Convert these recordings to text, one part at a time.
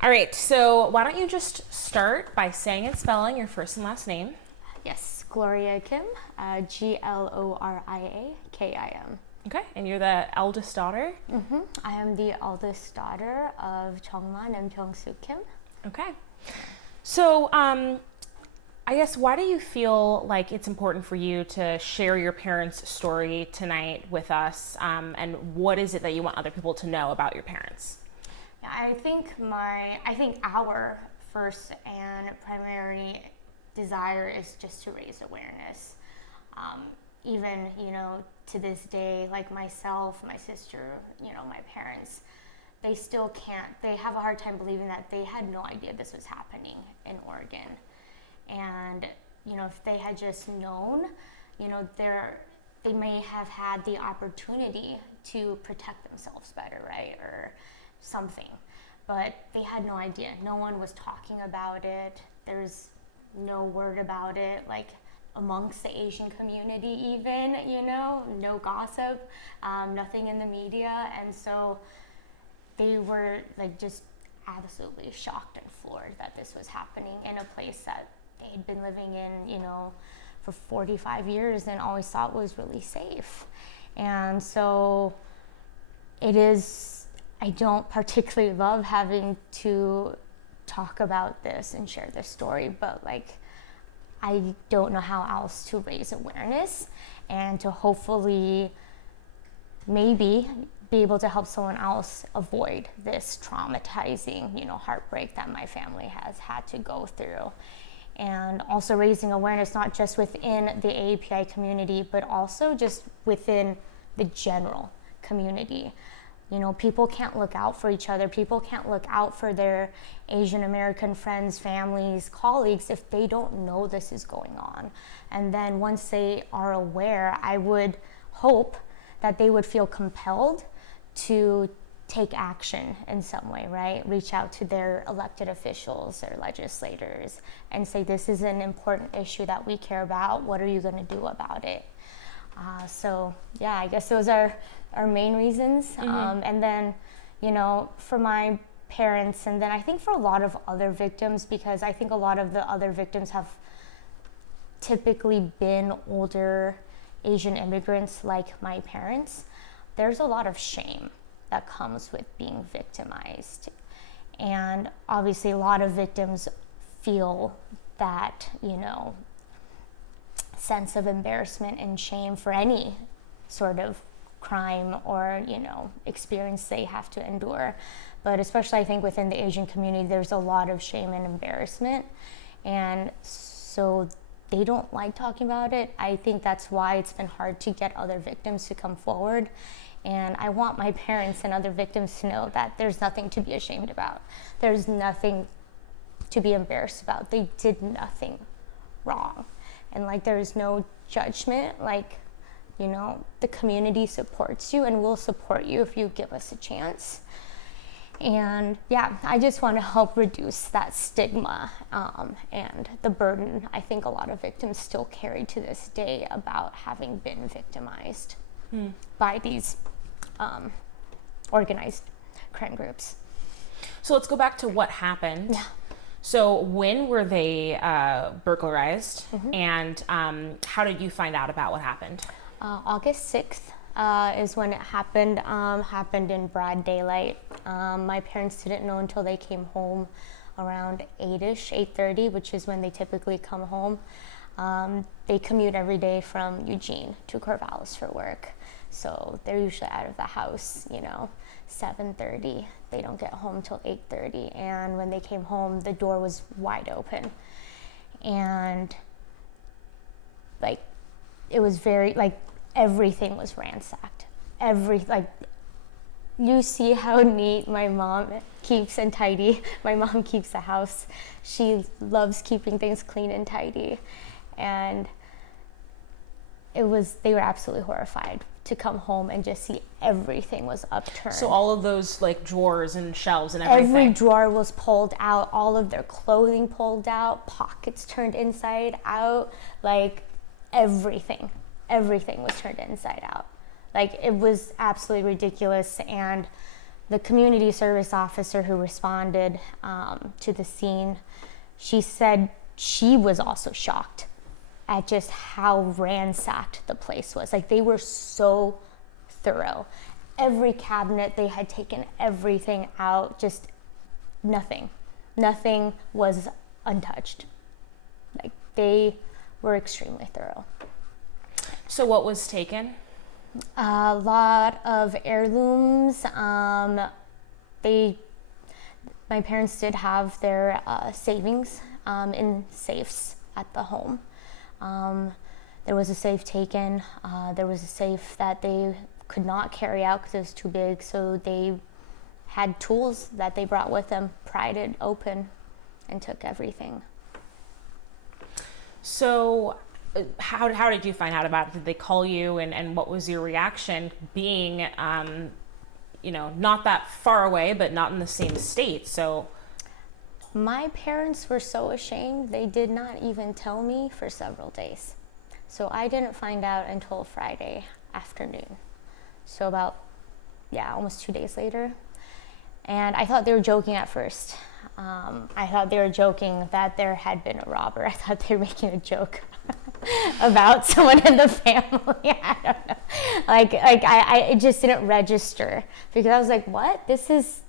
All right, so why don't you just start by saying and spelling your first and last name? Yes, Gloria Kim, Gloria Kim. Okay, and you're the eldest daughter? I am the eldest daughter of Jongman and Byung-soo Kim. Okay. So, I guess, why do you feel like it's important for you to share your parents' story tonight with us? And what is it that you want other people to know about your parents? I think our first and primary desire is just to raise awareness. Even, to this day, like myself, my sister, my parents, they still can't, they have a hard time believing that they had no idea this was happening in Oregon. And, if they had just known, they may have had the opportunity to protect themselves better, right? Or something. But they had no idea. No one was talking about it. There's no word about it, like amongst the Asian community even, no gossip, nothing in the media. And so they were like just absolutely shocked and floored that this was happening in a place that they had been living in, for 45 years and always thought was really safe. And so I don't particularly love having to talk about this and share this story, but I don't know how else to raise awareness and to hopefully maybe be able to help someone else avoid this traumatizing, heartbreak that my family has had to go through. And also raising awareness not just within the AAPI community, but also just within the general community. People can't look out for each other. People can't look out for their Asian American friends, families, colleagues if they don't know this is going on. And then once they are aware, I would hope that they would feel compelled to take action in some way, right? Reach out to their elected officials, their legislators, and say, this is an important issue that we care about. What are you going to do about it? I guess those are our main reasons. And then, for my parents, and then I think for a lot of other victims, because I think a lot of the other victims have typically been older Asian immigrants like my parents, there's a lot of shame that comes with being victimized. And obviously a lot of victims feel that, sense of embarrassment and shame for any sort of crime or, experience they have to endure. But especially I think within the Asian community, there's a lot of shame and embarrassment. And so they don't like talking about it. I think that's why it's been hard to get other victims to come forward. And I want my parents and other victims to know that there's nothing to be ashamed about. There's nothing to be embarrassed about. They did nothing wrong. And there's no judgment. The community supports you and will support you if you give us a chance. And I just want to help reduce that stigma and the burden I think a lot of victims still carry to this day about having been victimized by these organized crime groups. So let's go back to what happened. Yeah. So when were they burglarized, and how did you find out about what happened? August 6th is when it happened. Happened in broad daylight. My parents didn't know until they came home around 8-ish, 8:30, which is when they typically come home. They commute every day from Eugene to Corvallis for work. So they're usually out of the house, 7:30. They don't get home till 8:30. And when they came home, the door was wide open. And it was very, everything was ransacked. You see how neat my mom keeps and tidy. My mom keeps the house. She loves keeping things clean and tidy. And they were absolutely horrified to come home and just see everything was upturned. So all of those drawers and shelves and everything? Every drawer was pulled out, all of their clothing pulled out, pockets turned inside out, everything was turned inside out. It was absolutely ridiculous. And the community service officer who responded to the scene, she said she was also shocked at just how ransacked the place was. Like, they were so thorough. Every cabinet, they had taken everything out, just nothing was untouched. Like, they were extremely thorough. So what was taken? A lot of heirlooms. My parents did have their savings in safes at the home. There was a safe taken. There was a safe that they could not carry out because it was too big, so they had tools that they brought with them, pried it open, and took everything. So how did you find out about it? Did they call you, and what was your reaction being, not that far away, but not in the same state? So my parents were so ashamed, they did not even tell me for several days. So I didn't find out until Friday afternoon. So about, almost 2 days later. And I thought they were joking at first. I thought they were joking that there had been a robber. I thought they were making a joke about someone in the family. I don't know. I it just didn't register, because I was like, what? This is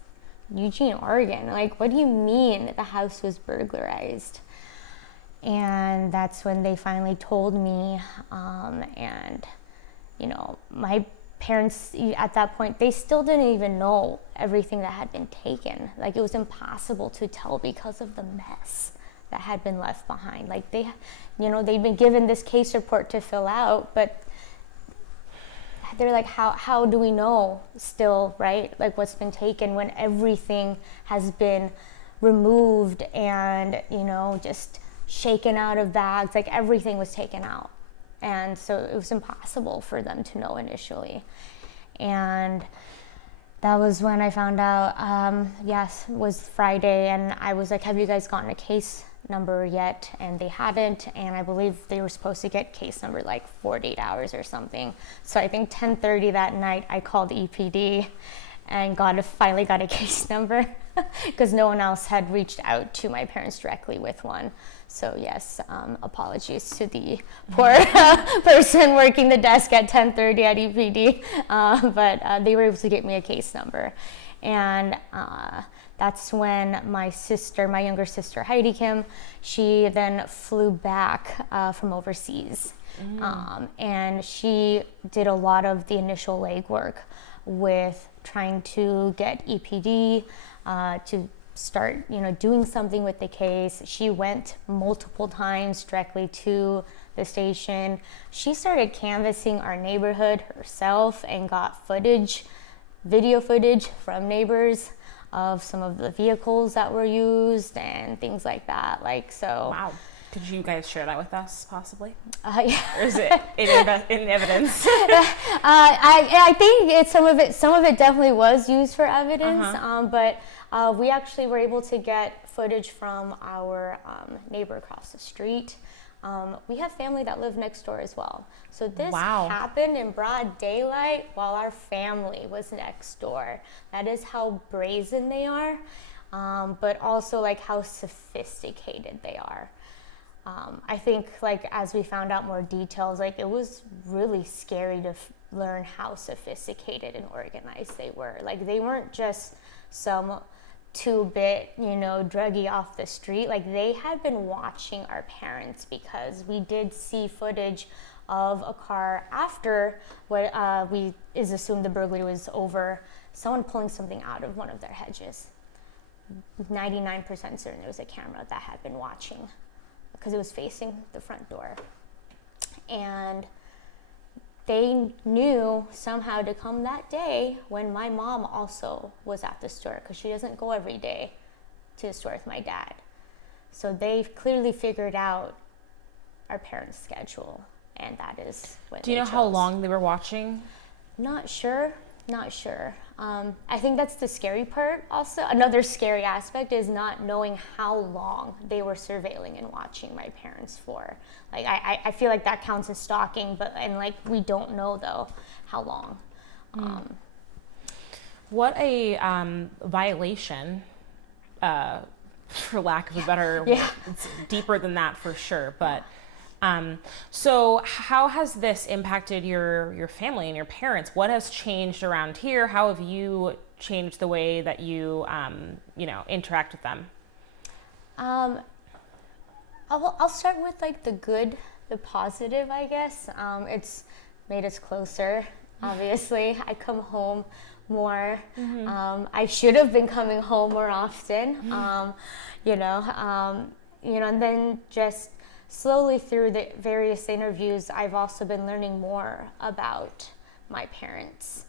Eugene, Oregon. Like, what do you mean the house was burglarized? And that's when they finally told me, and my parents at that point, they still didn't even know everything that had been taken. Like, it was impossible to tell because of the mess that had been left behind. Like, they'd been given this case report to fill out, but they're like, how do we know still, right? Like, what's been taken when everything has been removed and, just shaken out of bags. Like, everything was taken out. And so it was impossible for them to know initially. And that was when I found out, it was Friday, and I was like, have you guys gotten a case number yet? And they hadn't, and I believe they were supposed to get case number like 48 hours or something. So I think 10:30 that night, I called EPD and finally got a case number because no one else had reached out to my parents directly with one. So yes, apologies to the poor person working the desk at 10:30 at EPD, but they were able to get me a case number. And that's when my younger sister, Heidi Kim, she then flew back from overseas. And she did a lot of the initial legwork with trying to get EPD to start, doing something with the case. She went multiple times directly to the station. She started canvassing our neighborhood herself and got video footage from neighbors of some of the vehicles that were used and things like that. Wow. Could you guys share that with us, possibly? Yeah. Or is it in evidence? I think some of it definitely was used for evidence. But we actually were able to get footage from our neighbor across the street. We have family that live next door as well. So this happened in broad daylight while our family was next door. That is how brazen they are, but also like how sophisticated they are. I think as we found out more details, it was really scary to learn how sophisticated and organized they were. Like, they weren't just some 2-bit, druggie off the street. Like, they had been watching our parents, because we did see footage of a car after what is assumed the burglary was over, someone pulling something out of one of their hedges. 99% certain it was a camera that had been watching, because it was facing the front door. And they knew somehow to come that day when my mom also was at the store, because she doesn't go every day to the store with my dad. So they clearly figured out our parents' schedule, and that is what Do you know chose. how long they were watching? Not sure. I think that's the scary part also. Another scary aspect is not knowing how long they were surveilling and watching my parents for. I feel like that counts as stalking, but we don't know though how long. What a violation, for lack of a better Yeah. word. It's deeper than that for sure. But so how has this impacted your family and your parents? What has changed around here? How have you changed the way that you interact with them? I'll start with like the good, the positive, I guess. It's made us closer. Obviously, I come home more. I should have been coming home more often. And then just slowly through the various interviews, I've also been learning more about my parents.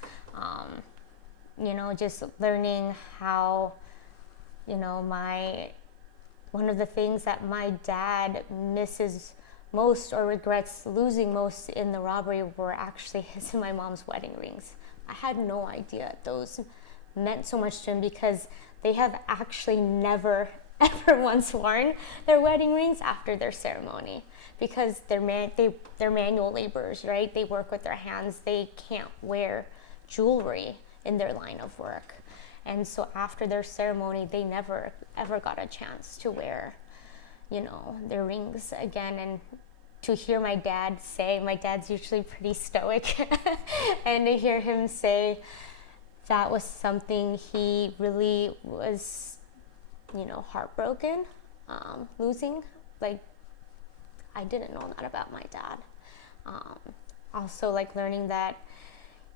Just learning how, one of the things that my dad misses most or regrets losing most in the robbery were actually his and my mom's wedding rings. I had no idea those meant so much to him because they have actually never ever once worn their wedding rings after their ceremony because they're manual laborers, right? They work with their hands. They can't wear jewelry in their line of work. And so after their ceremony, they never ever got a chance to wear, their rings again. And to hear my dad's usually pretty stoic, and to hear him say that was something he really was, heartbroken, losing. Like, I didn't know that about my dad. Also, like, learning that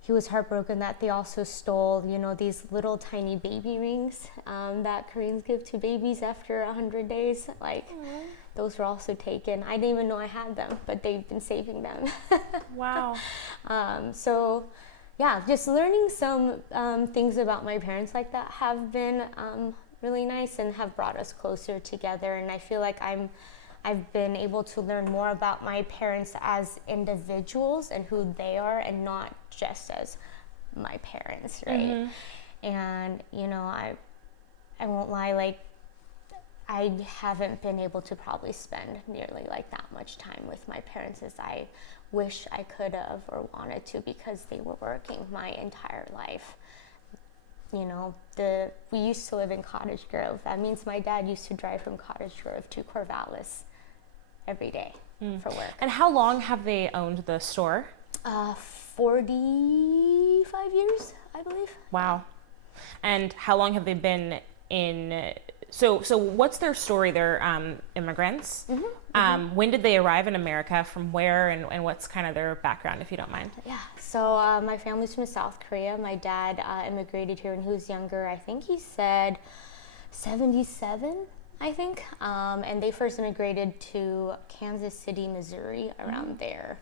he was heartbroken that they also stole, these little tiny baby rings that Koreans give to babies after 100 days. Like, those were also taken. I didn't even know I had them, but they've been saving them. Wow. So, yeah, just learning some things about my parents like that have been really nice and have brought us closer together. And I feel like I've been able to learn more about my parents as individuals and who they are and not just as my parents, right? And, I won't lie, like, I haven't been able to probably spend nearly like that much time with my parents as I wish I could have or wanted to because they were working my entire life. We used to live in Cottage Grove. That means my dad used to drive from Cottage Grove to Corvallis every day for work. And how long have they owned the store? 45 years, I believe. Wow. And how long have they been in? So what's their story? They're immigrants. When did they arrive in America? From where? And what's kind of their background, if you don't mind? Yeah. So my family's from South Korea. My dad immigrated here when he was younger. I think he said 77. I think. And they first immigrated to Kansas City, Missouri, around there.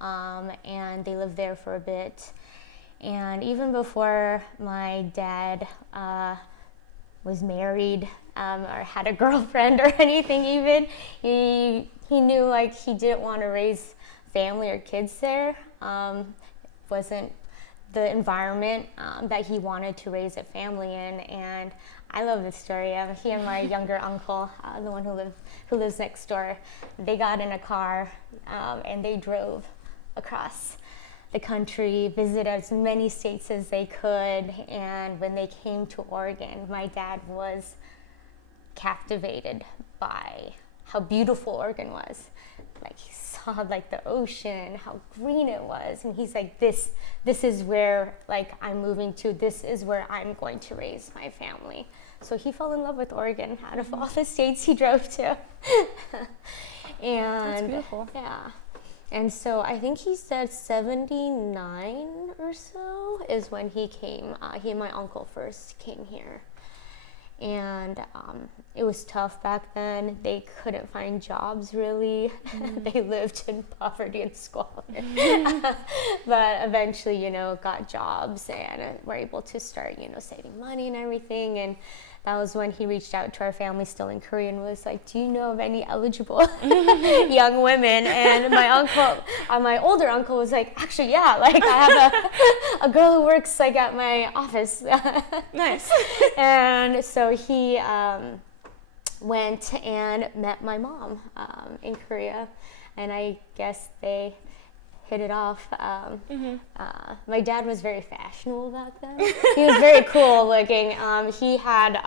And they lived there for a bit. And even before my dad was married or had a girlfriend or anything even, he knew like he didn't want to raise family or kids there. Wasn't the environment that he wanted to raise a family in. And I love this story. He and my younger uncle, the one who lives next door, they got in a car and they drove across the country, visited as many states as they could, and when they came to Oregon, my dad was captivated by how beautiful Oregon was. Like, he saw like the ocean, how green it was, and he's like, this is where like I'm moving to, this is where I'm going to raise my family. So he fell in love with Oregon out of all the states he drove to. And that's beautiful. Yeah. And so I think he said 79 or so is when he came. He and my uncle first came here. And it was tough back then. They couldn't find jobs, really. They lived in poverty and squalor. But eventually, got jobs and were able to start, saving money and everything. And that was when he reached out to our family still in Korea and was like, do you know of any eligible young women? And my uncle, my older uncle was like, actually, yeah, like I have a girl who works like at my office. Nice. And so he went and met my mom in Korea. And I guess hit it off. My dad was very fashionable back then. He was very cool looking. He had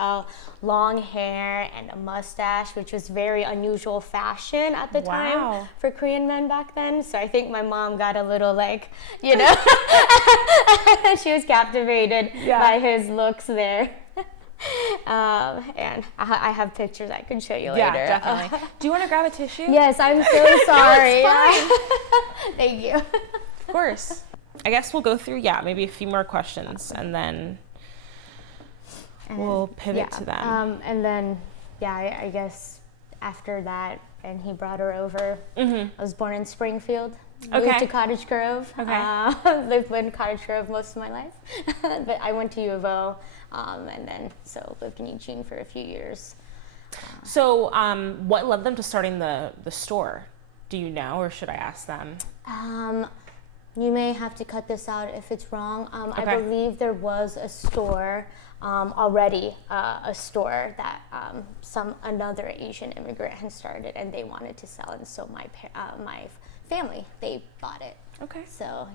long hair and a mustache, which was very unusual fashion at the time for Korean men back then. So I think my mom got a little like, you know, she was captivated by his looks there. And I have pictures I can show you later. Yeah, definitely. Do you want to grab a tissue? Yes, I'm so sorry. Thank you. Of course. I guess we'll go through, maybe a few more questions, and then we'll pivot to them. And then, I guess after that, and he brought her over. I was born in Springfield. Moved to Cottage Grove. Lived in Cottage Grove most of my life. But I went to U of O, and then lived in Eugene for a few years. So what led them to starting the store? Do you know, or should I ask them? You may have to cut this out if it's wrong. I believe there was a store already, a store that another Asian immigrant had started, and they wanted to sell, and so my family, they bought it. Okay. So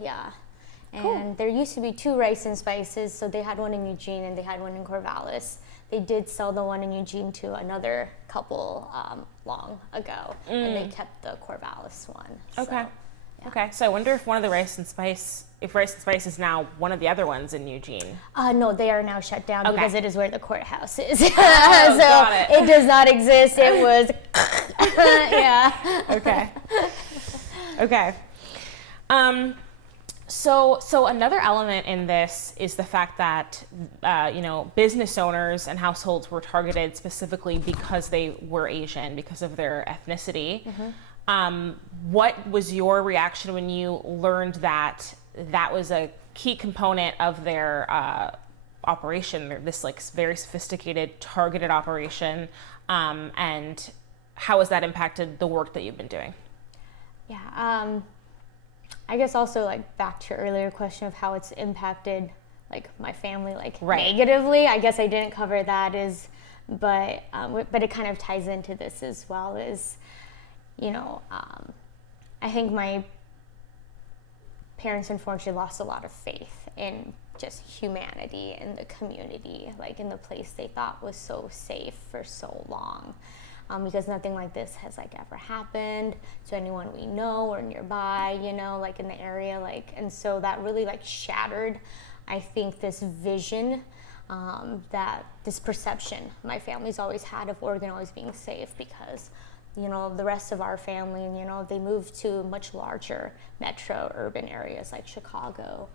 and cool. There used to be 2 rice and spices, so they had one in Eugene and they had one in Corvallis. They did sell the one in Eugene to another couple long ago, and they kept the Corvallis one. Okay. So, Okay, so I wonder if one of the Rice and Spice is now one of the other ones in Eugene. No, they are now shut down because it is where the courthouse is. Got it. It does not exist. It was, Okay. Okay. So another element in this is the fact that, business owners and households were targeted specifically because they were Asian, because of their ethnicity. What was your reaction when you learned that was a key component of their operation, this like very sophisticated targeted operation, and how has that impacted the work that you've been doing? I guess also like back to your earlier question of how it's impacted like my family negatively. I guess I didn't cover that but it kind of ties into this as well I think my parents unfortunately lost a lot of faith in just humanity and the community, like in the place they thought was so safe for so long. Because nothing like this has ever happened to anyone we know or nearby, in the area, and so that really shattered, I think, this vision, that this perception my family's always had of Oregon always being safe, because the rest of our family, they moved to much larger metro urban areas like Chicago,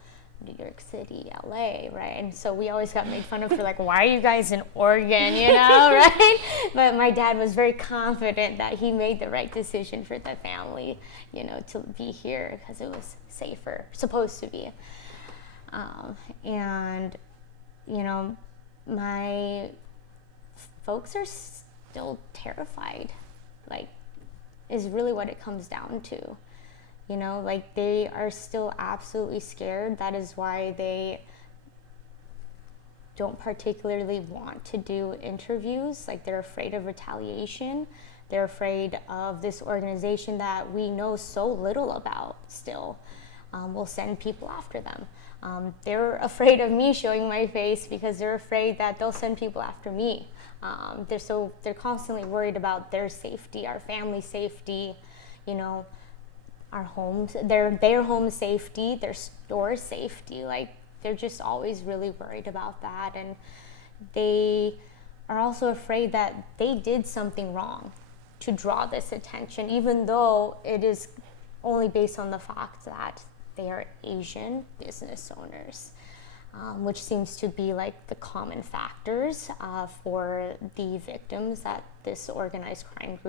New York City, LA, right? And so we always got made fun of for why are you guys in Oregon, right? But my dad was very confident that he made the right decision for the family, to be here because it was safer, supposed to be. And my folks are still terrified, is really what it comes down to. They are still absolutely scared. That is why they don't particularly want to do interviews. They're afraid of retaliation. They're afraid of this organization that we know so little about still. Will send people after them. They're afraid of me showing my face because they're afraid that they'll send people after me. They're constantly worried about their safety, our family's safety, our homes, their home safety, their store safety. They're just always really worried about that, and they are also afraid that they did something wrong to draw this attention, even though it is only based on the fact that they are Asian business owners, which seems to be the common factors for the victims that this organized crime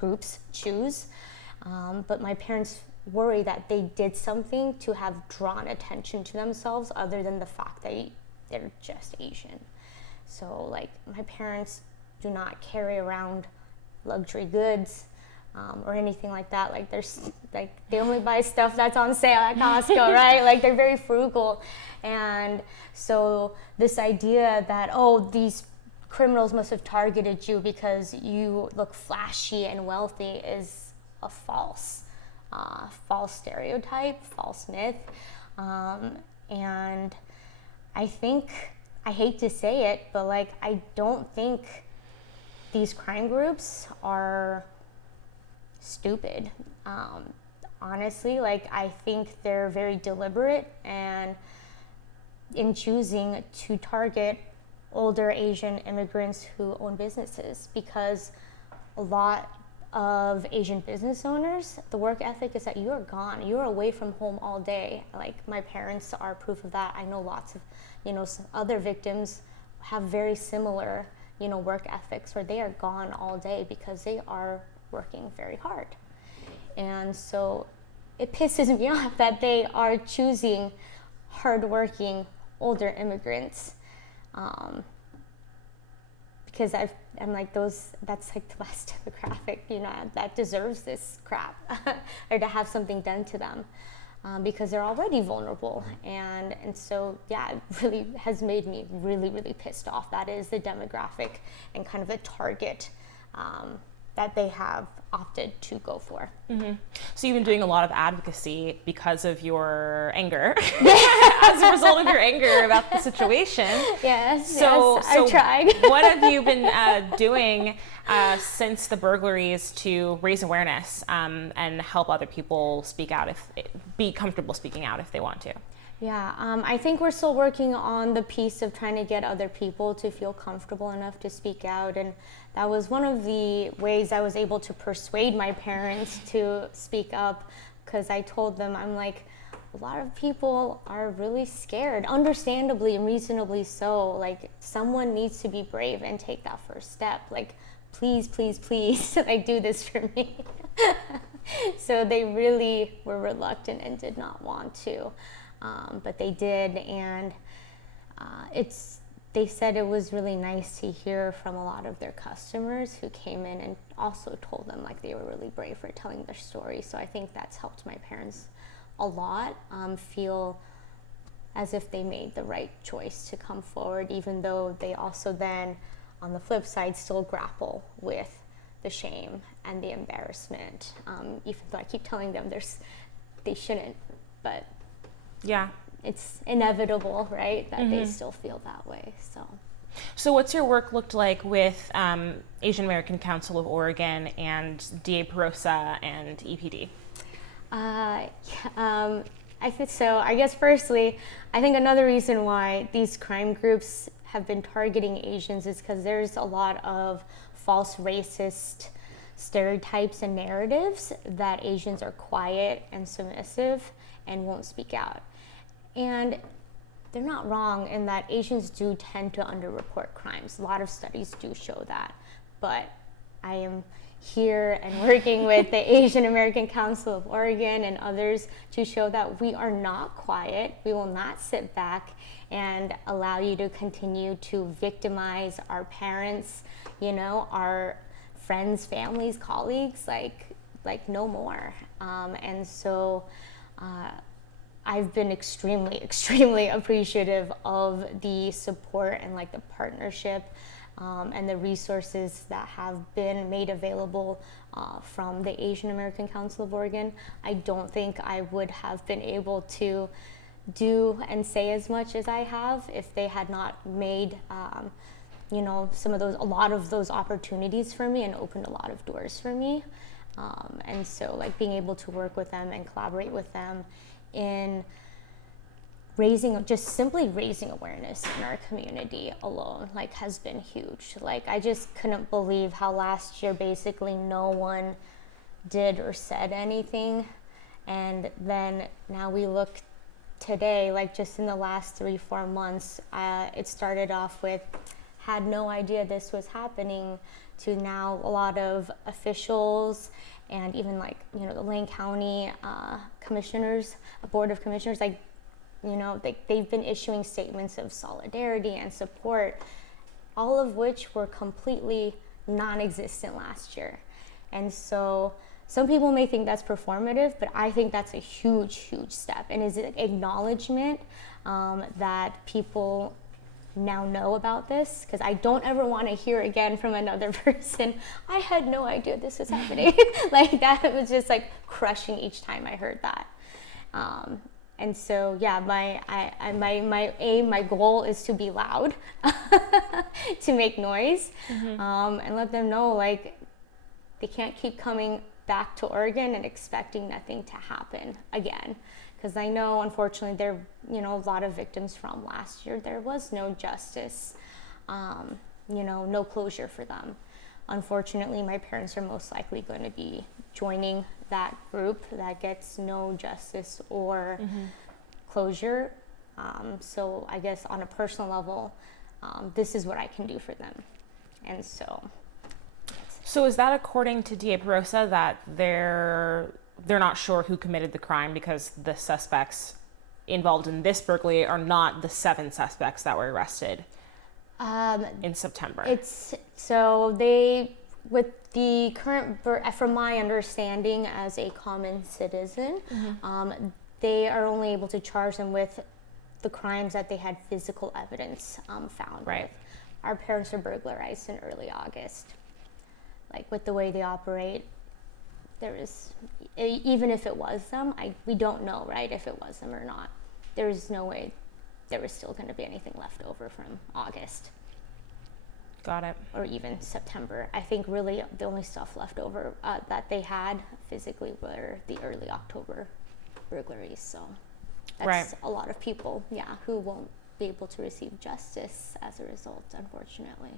groups choose. But my parents worry that they did something to have drawn attention to themselves other than the fact that they're just Asian. So my parents do not carry around luxury goods or anything like that. They only buy stuff that's on sale at Costco, right? They're very frugal. And so this idea that, these criminals must have targeted you because you look flashy and wealthy is a false false stereotype, false myth. And I think, I hate to say it, but like, I don't think these crime groups are stupid. Honestly, like, I think they're very deliberate and in choosing to target older Asian immigrants who own businesses, because a lot of Asian business owners, the work ethic is that you're gone, you're away from home all day. Like, my parents are proof of that. I know lots of, some other victims have very similar, work ethics where they are gone all day because they are working very hard. And so it pisses me off that they are choosing hardworking older immigrants, because I'm like, that's like the last demographic, that deserves this crap or to have something done to them, because they're already vulnerable. And so, yeah, it really has made me really, really pissed off. That is the demographic and kind of the target that they have opted to go for. Mm-hmm. So you've been doing a lot of advocacy because of your anger, as a result of your anger about the situation. Yes, so I tried. What have you been doing since the burglaries to raise awareness and help other people speak out, be comfortable speaking out if they want to? Yeah, I think we're still working on the piece of trying to get other people to feel comfortable enough to speak out, and that was one of the ways I was able to persuade my parents to speak up, because I told them, I'm like, a lot of people are really scared, understandably and reasonably so. Like, someone needs to be brave and take that first step. Like, please, please, please, like, do this for me. So they really were reluctant and did not want to. But they did, and they said it was really nice to hear from a lot of their customers who came in and also told them like they were really brave for telling their story. So I think that's helped my parents a lot feel as if they made the right choice to come forward, even though they also then, on the flip side, still grapple with the shame and the embarrassment, even though I keep telling them they shouldn't, but yeah, it's inevitable, right, that they still feel that way. So what's your work looked like with Asian American Council of Oregon and DA Perosa and EPD? I think so. I guess firstly, I think another reason why these crime groups have been targeting Asians is because there's a lot of false racist stereotypes and narratives that Asians are quiet and submissive and won't speak out. And they're not wrong in that Asians do tend to underreport crimes. A lot of studies do show that. But I am here and working with the Asian American Council of Oregon and others to show that we are not quiet. We will not sit back and allow you to continue to victimize our parents, our friends, families, colleagues, like no more. And so I've been extremely, extremely appreciative of the support and like the partnership and the resources that have been made available from the Asian American Council of Oregon. I don't think I would have been able to do and say as much as I have if they had not made a lot of those opportunities for me and opened a lot of doors for me. And so like being able to work with them and collaborate with them in simply raising awareness in our community alone, like, has been huge. Like, I just couldn't believe how last year basically no one did or said anything. And then now we look today, like just in the last 3-4 months, it started off with, had no idea this was happening, to now a lot of officials and even like, the Lane County commissioners, a board of commissioners, like, they've been issuing statements of solidarity and support, all of which were completely non-existent last year. And so some people may think that's performative, but I think that's a huge, huge step, and is an acknowledgement that people now know about this, because I don't ever want to hear again from another person, I had no idea this was happening. Like, that was just like crushing each time I heard that. And so, yeah, my goal is to be loud, to make noise, and let them know, like, they can't keep coming back to Oregon and expecting nothing to happen again. Because I know, unfortunately, there, you know, a lot of victims from last year, there was no justice, you know, no closure for them. Unfortunately, my parents are most likely going to be joining that group that gets no justice or closure. So I guess on a personal level, this is what I can do for them. And so. So is that according to DA Perosa, that they're not sure who committed the crime because the suspects involved in this burglary are not the 7 suspects that were arrested in September? It's so they, with the current, from my understanding as a common citizen, they are only able to charge them with the crimes that they had physical evidence found. Right. With. Our parents were burglarized in early August. Like, with the way they operate, there is, even if it was them, we don't know, right, if it was them or not. There is no way there was still going to be anything left over from August. Got it. Or even September. I think really the only stuff left over that they had physically were the early October burglaries. So that's a lot of people, who won't be able to receive justice as a result, unfortunately.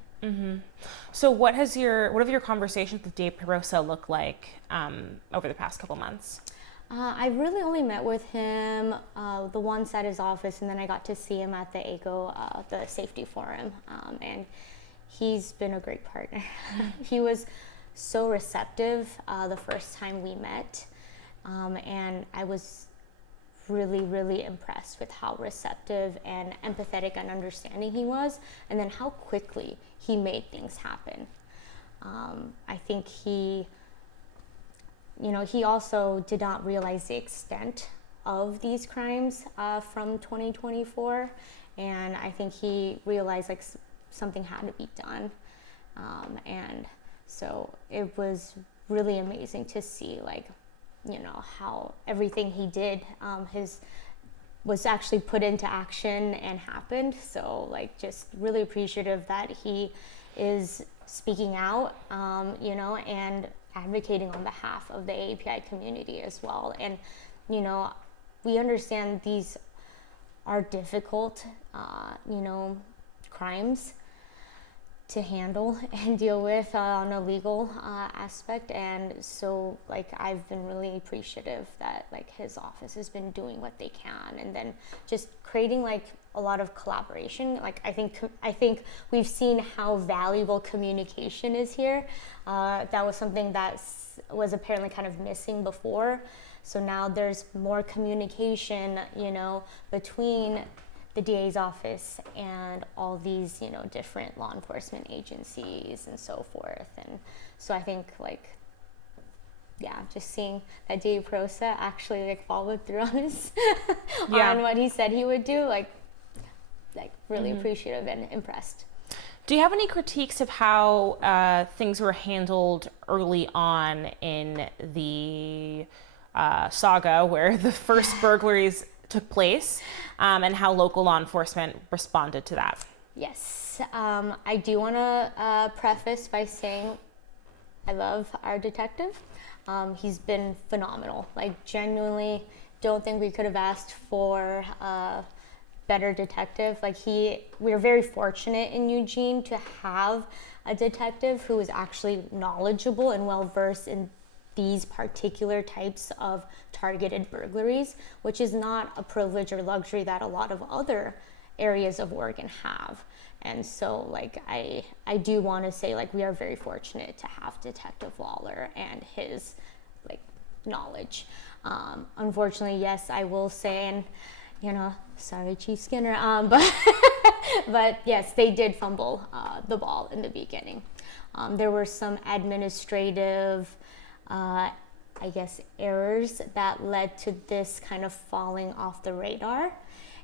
So what have your conversations with Dave Perosa looked like over the past couple months? I really only met with him the once at his office, and then I got to see him at the ACO, the safety forum, and he's been a great partner. He was so receptive the first time we met, and I was really, really impressed with how receptive and empathetic and understanding he was, and then how quickly he made things happen. I think he also did not realize the extent of these crimes from 2024, and I think he realized like something had to be done, and so it was really amazing to see how everything he did was actually put into action and happened. So just really appreciative that he is speaking out, and advocating on behalf of the AAPI community as well. And, we understand these are difficult, crimes to handle and deal with on a legal aspect, and so I've been really appreciative that his office has been doing what they can, and then just creating a lot of collaboration. I think we've seen how valuable communication is here. That was something that was apparently kind of missing before, so now there's more communication between the DA's office and all these, different law enforcement agencies and so forth. And so I think just seeing that DA Perosa actually followed through on his, on what he said he would do, really appreciative and impressed. Do you have any critiques of how things were handled early on in the saga where the first burglaries took place, and how local law enforcement responded to that? Yes, I do want to preface by saying I love our detective. He's been phenomenal. Genuinely don't think we could have asked for a better detective. We're very fortunate in Eugene to have a detective who is actually knowledgeable and well-versed in these particular types of targeted burglaries, which is not a privilege or luxury that a lot of other areas of Oregon have. And so I do want to say we are very fortunate to have Detective Waller and his knowledge. Unfortunately, yes, I will say, and sorry Chief Skinner, but yes, they did fumble the ball in the beginning. There were some administrative errors that led to this kind of falling off the radar,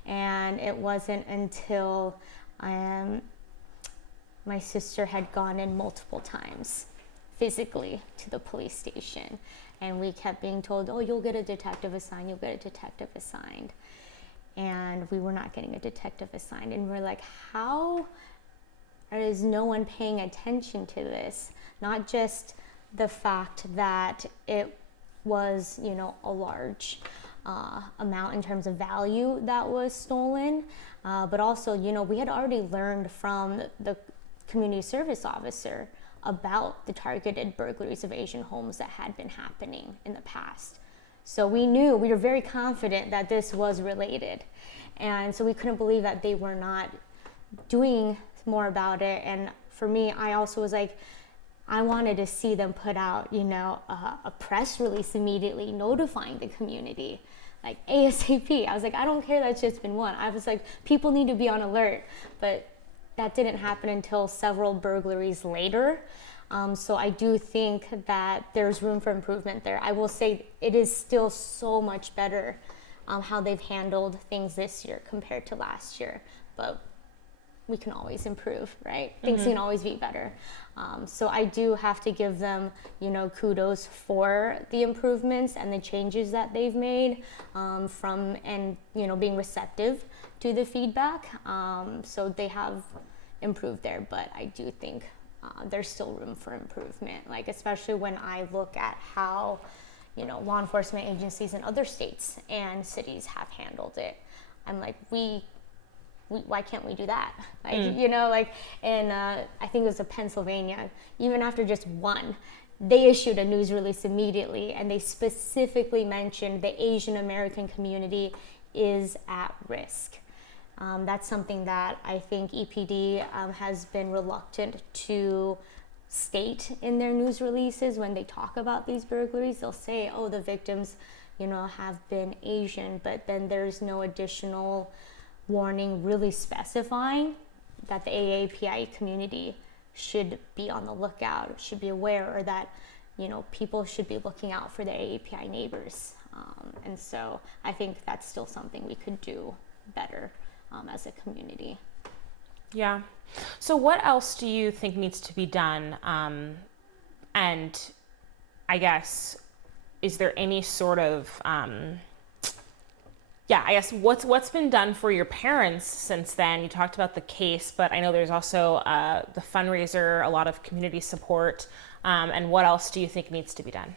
and it wasn't until My sister had gone in multiple times physically to the police station, and we kept being told, oh, you'll get a detective assigned, you'll get a detective assigned. And we were not getting a detective assigned, and we're like, how is no one paying attention to this? Not just the fact that it was, you know, a large amount in terms of value that was stolen, but also, you know, we had already learned from the community service officer about the targeted burglaries of Asian homes that had been happening in the past. So we were very confident that this was related. And so we couldn't believe that they were not doing more about it. And for me, I also was like, I wanted to see them put out, you know, a press release immediately notifying the community, like ASAP. I was like, I don't care that's just been one. I was like, people need to be on alert. But that didn't happen until several burglaries later. So I do think that there's room for improvement there. I will say it is still so much better how they've handled things this year compared to last year. But we can always improve, right? Things can always be better. So I do have to give them, you know, kudos for the improvements and the changes that they've made and, you know, being receptive to the feedback. So they have improved there, but I do think there's still room for improvement, like especially when I look at how, you know, law enforcement agencies in other states and cities have handled it. I'm like, why can't we do that? Like, you know, like in, I think it was Pennsylvania, even after just one, they issued a news release immediately, and they specifically mentioned the Asian American community is at risk. That's something that I think EPD has been reluctant to state in their news releases when they talk about these burglaries. They'll say, oh, the victims, you know, have been Asian, but then there's no additional warning really specifying that the AAPI community should be on the lookout, should be aware, or that, you know, people should be looking out for their AAPI neighbors. And so I think that's still something we could do better as a community. Yeah. So what else do you think needs to be done? And I guess, is there any sort of, I guess what's been done for your parents since then? You talked about the case, but I know there's also the fundraiser, a lot of community support. And what else do you think needs to be done?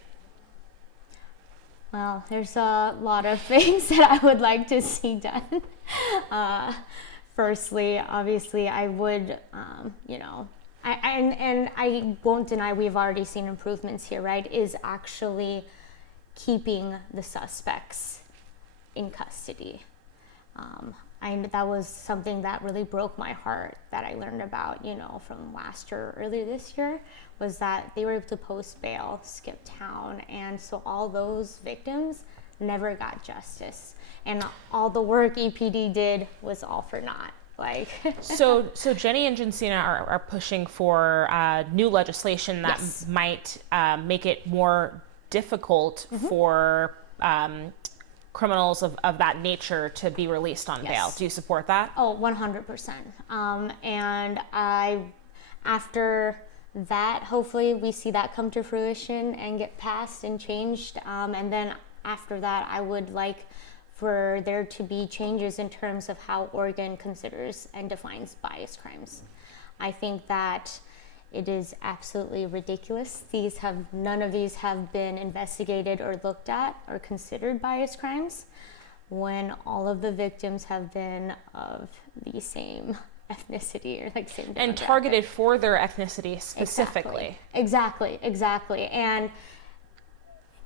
Well, there's a lot of things that I would like to see done. Firstly, obviously, I would, you know, and I won't deny we've already seen improvements here, right, is actually keeping the suspects in custody. That was something that really broke my heart that I learned about, you know, from last year, earlier this year, was that they were able to post bail, skip town, and so all those victims never got justice. And all the work EPD did was all for naught. Like so Jenny and Jensina are pushing for new legislation that might make it more difficult for criminals of that nature to be released on bail. Do you support that? Oh, 100%. And after that, hopefully we see that come to fruition and get passed and changed. And then after that, I would like for there to be changes in terms of how Oregon considers and defines bias crimes. I think that it is absolutely ridiculous. None of these have been investigated or looked at or considered bias crimes when all of the victims have been of the same ethnicity or like same demographic. And targeted for their ethnicity specifically. Exactly. And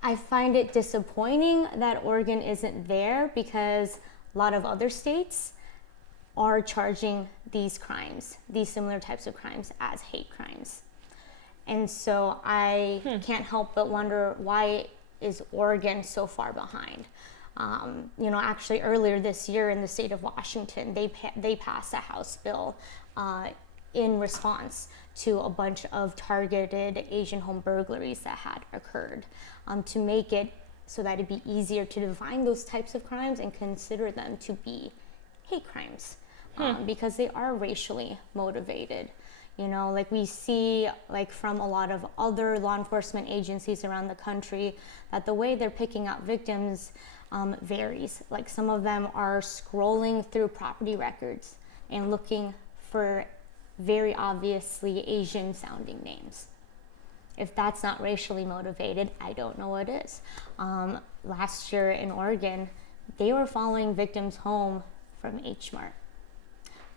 I find it disappointing that Oregon isn't there because a lot of other states are charging these crimes, these similar types of crimes, as hate crimes. And so I can't help but wonder, why is Oregon so far behind? You know, actually earlier this year in the state of Washington, they passed a House bill in response to a bunch of targeted Asian home burglaries that had occurred, to make it so that it'd be easier to define those types of crimes and consider them to be hate crimes. because they are racially motivated. You know, like we see, like from a lot of other law enforcement agencies around the country, that the way they're picking out victims varies. Like some of them are scrolling through property records and looking for very obviously Asian sounding names. If that's not racially motivated, I don't know what is. Last year in Oregon, they were following victims home from H Mart.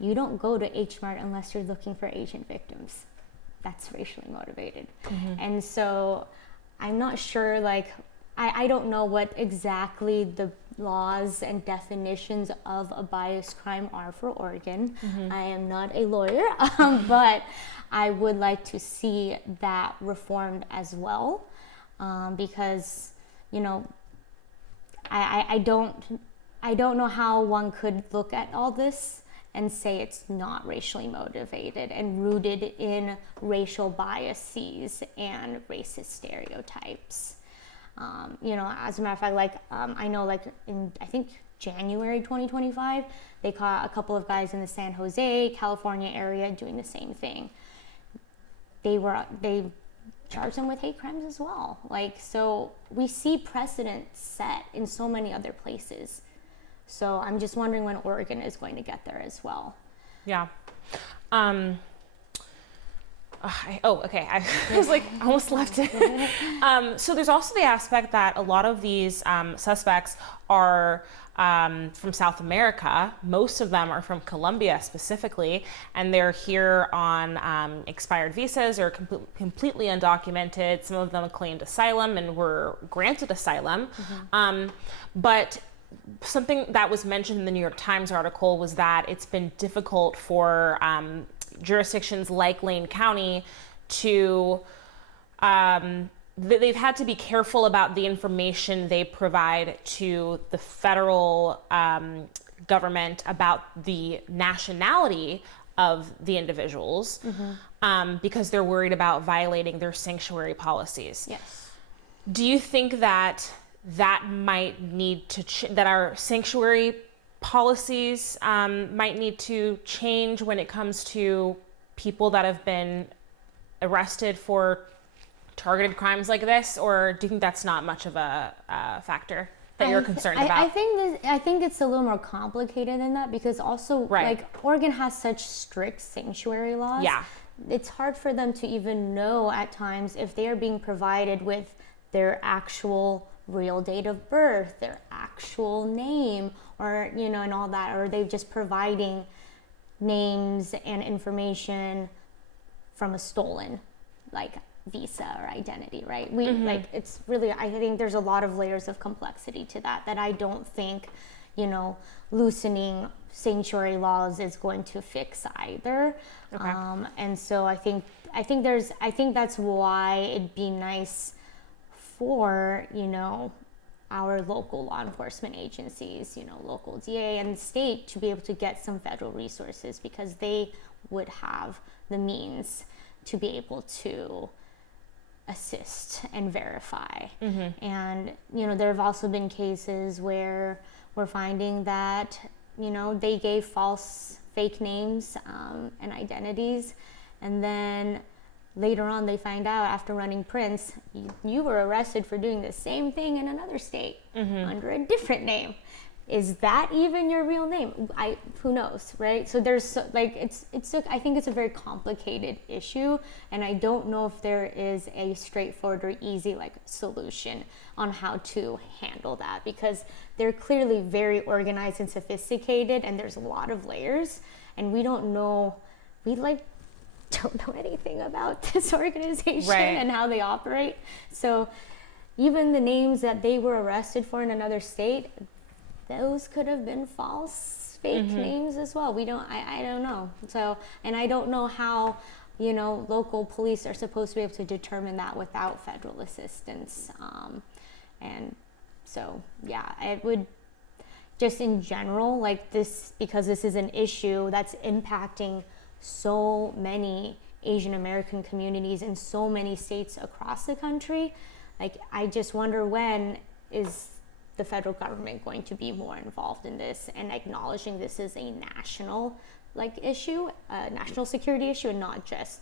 You don't go to H Mart unless you're looking for Asian victims. That's racially motivated. And so I'm not sure, like, I don't know what exactly the laws and definitions of a biased crime are for Oregon. I am not a lawyer, but I would like to see that reformed as well, because, you know, I don't know how one could look at all this and say it's not racially motivated and rooted in racial biases and racist stereotypes. You know, as a matter of fact, like, I know, like, in, I think, January 2025, they caught a couple of guys in the San Jose, California area doing the same thing. They charged them with hate crimes as well. Like, so we see precedent set in so many other places. So I'm just wondering when Oregon is going to get there as well. Yeah. Okay. I was like, almost left it. So there's also the aspect that a lot of these suspects are from South America. Most of them are from Colombia specifically, and they're here on expired visas or completely undocumented. Some of them claimed asylum and were granted asylum. But something that was mentioned in the New York Times article was that it's been difficult for jurisdictions like Lane County to, they've had to be careful about the information they provide to the federal government about the nationality of the individuals, because they're worried about violating their sanctuary policies. Yes. Do you think that might need to that our sanctuary policies might need to change when it comes to people that have been arrested for targeted crimes like this, or do you think that's not much of a factor that you're concerned about? I think it's a little more complicated than that, because also, like, Oregon has such strict sanctuary laws. Yeah. It's hard for them to even know at times if they are being provided with their actual real date of birth, their actual name, or, you know, and all that, or they're just providing names and information from a stolen, like, visa or identity, right? Like, it's really, I think there's a lot of layers of complexity to that I don't think, you know, loosening sanctuary laws is going to fix either. And so I think that's why it'd be nice for, you know, our local law enforcement agencies, you know, local DA and state, to be able to get some federal resources, because they would have the means to be able to assist and verify. And, you know, there have also been cases where we're finding that, you know, they gave fake names and identities, and then later on they find out, after running prints, you were arrested for doing the same thing in another state under a different name. Is that even your real name? Who knows, right? So there's, like, I think it's a very complicated issue, and I don't know if there is a straightforward or easy, like, solution on how to handle that, because they're clearly very organized and sophisticated, and there's a lot of layers, and we don't know anything about this organization and how they operate. So even the names that they were arrested for in another state, those could have been false, fake names as well. I don't know. So, and I don't know how, you know, local police are supposed to be able to determine that without federal assistance. And so, yeah, it would just, in general, like, this, because this is an issue that's impacting so many Asian American communities in so many states across the country. Like, I just wonder, when is the federal government going to be more involved in this and acknowledging this is a national issue, a national security issue, and not just,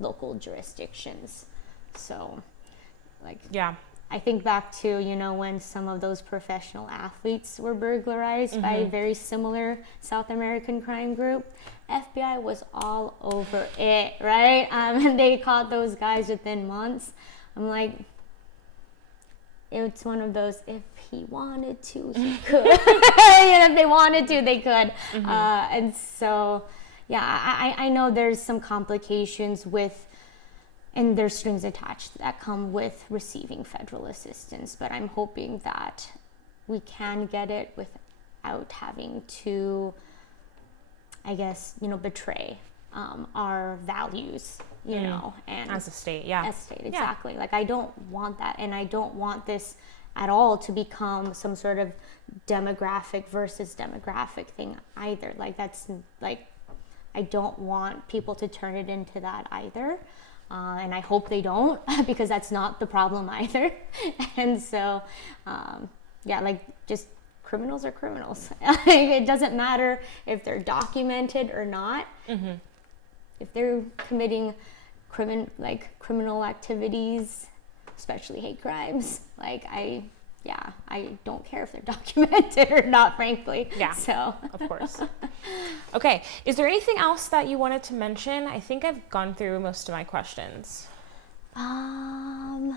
local jurisdictions. So yeah. I think back to, when some of those professional athletes were burglarized by a very similar South American crime group. FBI was all over it, right? And they caught those guys within months. I'm like, it's one of those, if he wanted to, he could. If they wanted to, they could. And so, yeah, I know there's some complications and there's strings attached that come with receiving federal assistance, but I'm hoping that we can get it without having to, I guess, betray our values, and as a state, yeah. As a state, exactly. Yeah. I don't want that, and I don't want this at all to become some sort of demographic versus demographic thing either. I don't want people to turn it into that either. And I hope they don't, because that's not the problem either. And so, just criminals are criminals. It doesn't matter if they're documented or not. If they're committing criminal activities, especially hate crimes, I don't care if they're documented or not, frankly. Yeah, so. Of course. Okay, is there anything else that you wanted to mention? I think I've gone through most of my questions. I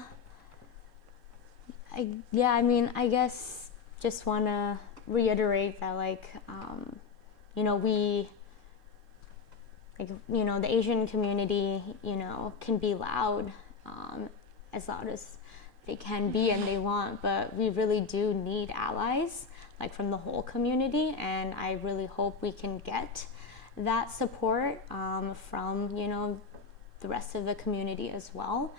guess just want to reiterate that, the Asian community, can be loud, as loud as they can be and they want, but we really do need allies, from the whole community, and I really hope we can get that support from, the rest of the community as well,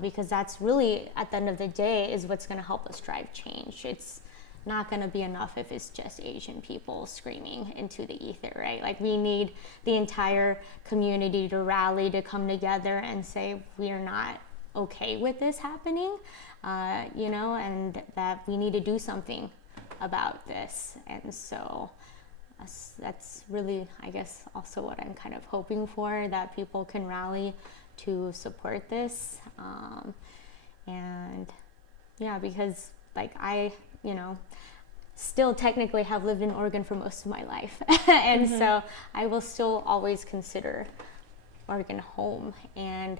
because that's really, at the end of the day, is what's going to help us drive change. It's not going to be enough if it's just Asian people screaming into the ether, right? We need the entire community to rally, to come together and say, we are not okay with this happening, and that we need to do something about this. And so that's really, I guess, also what I'm kind of hoping for, that people can rally to support this. Because I, still technically have lived in Oregon for most of my life. And so I will still always consider Oregon home. And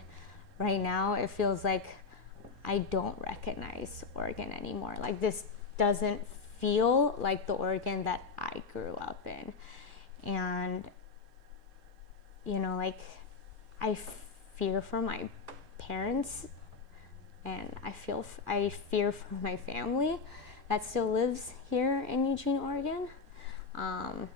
right now it feels like I don't recognize Oregon anymore. This doesn't feel like the Oregon that I grew up in. And, I fear for my parents, and I fear for my family that still lives here in Eugene, Oregon. My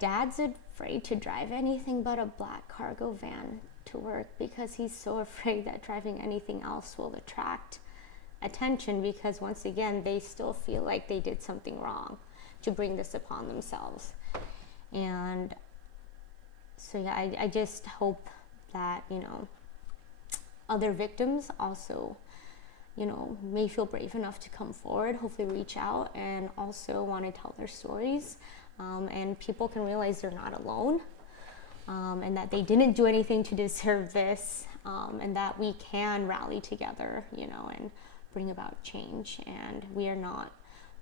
dad's afraid to drive anything but a black cargo van to work, because he's so afraid that driving anything else will attract attention, because once again, they still feel like they did something wrong to bring this upon themselves. And so, I just hope that, other victims also, may feel brave enough to come forward, hopefully reach out, and also want to tell their stories. And people can realize they're not alone, and that they didn't do anything to deserve this, and that we can rally together, and bring about change. And we are not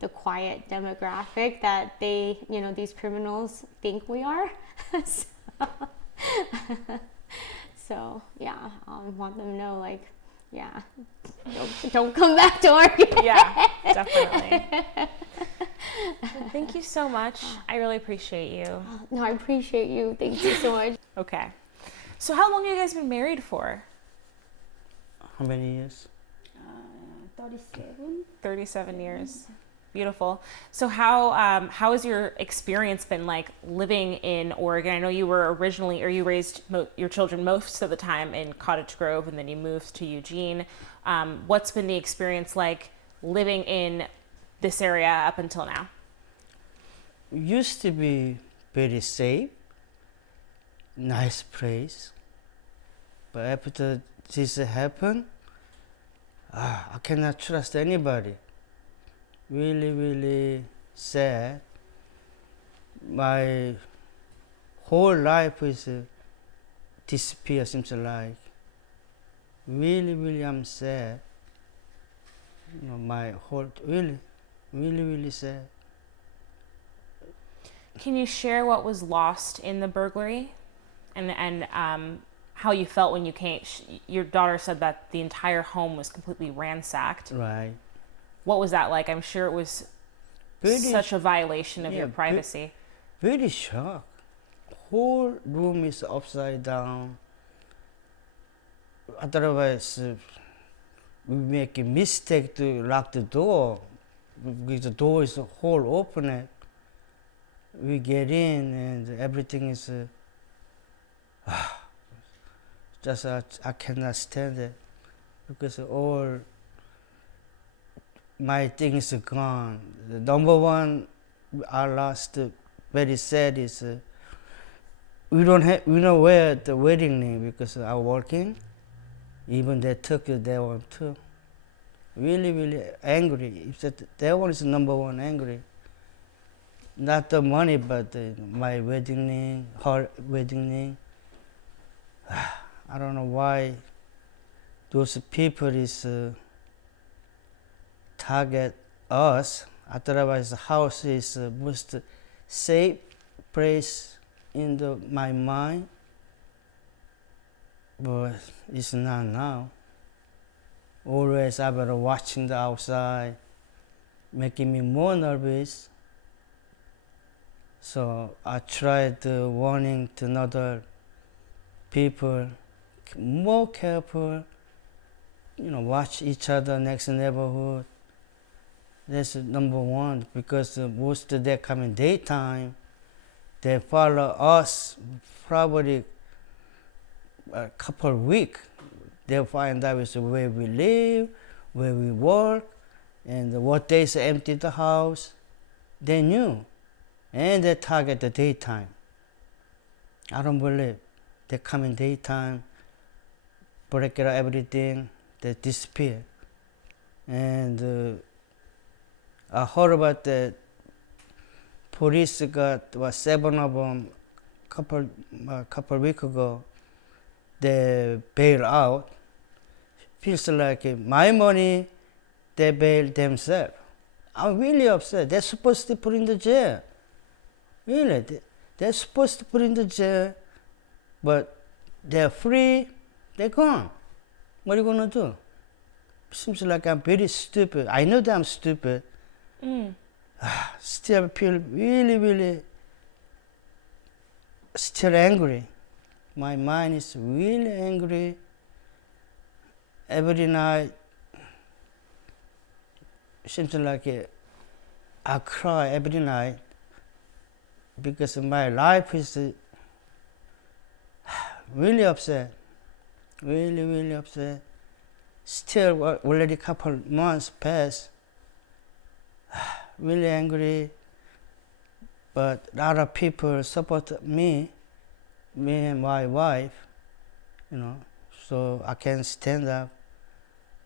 the quiet demographic that they, these criminals think we are. So yeah, I want them to know, don't come back to Oregon. Yeah, definitely. Well, thank you so much. I really appreciate you. No, I appreciate you. Thank you so much. Okay. So how long have you guys been married for? How many years? 37. 37 years. Beautiful. So how has your experience been living in Oregon? I know you were originally, or you raised your children most of the time in Cottage Grove, and then you moved to Eugene. What's been the experience like living in this area up until now? Used to be very safe, nice place. But after this happened, I cannot trust anybody. Really, really sad. My whole life is disappear, seems like. Really, really, I'm sad. My whole, really, really, really sad. Can you share what was lost in the burglary, and how you felt when you came? Your daughter said that the entire home was completely ransacked. Right. What was that like? I'm sure it was such a violation of your privacy. Very shocked. Whole room is upside down. Otherwise, we make a mistake to lock the door. Because the door is whole open. We get in and everything is just I cannot stand it because all my things are gone. The number one I lost very sad is we don't wear the wedding ring because I'm working. Even they took it, that one too. Really, really angry. That one is number one angry. Not the money, but my wedding ring, her wedding ring. I don't know why those people is target us. Otherwise, the house is most safe place in my mind, but it's not now. Always I've been watching the outside, making me more nervous. So I tried warning to other people, more careful, watch each other next neighborhood. That's number one, because most of them come in daytime. They follow us probably a couple of weeks. They find out where we live, where we work, and what days empty the house. They knew. And they target the daytime. I don't believe. They come in daytime, break out everything, they disappear. And I heard about the police got 7 of them couple weeks ago. They bail out. Feels like my money, they bail themselves. I'm really upset. They're supposed to put in the jail. Really, they're supposed to put in the jail, but they're free, they're gone. What are you gonna do? Seems like I'm very stupid. I know that I'm stupid. Still feel really, really still angry. My mind is really angry. Every night, seems like I cry every night because my life is really upset. Really, really upset. Still, already a couple months passed. Really angry. But a lot of people support me and my wife, so I can stand up.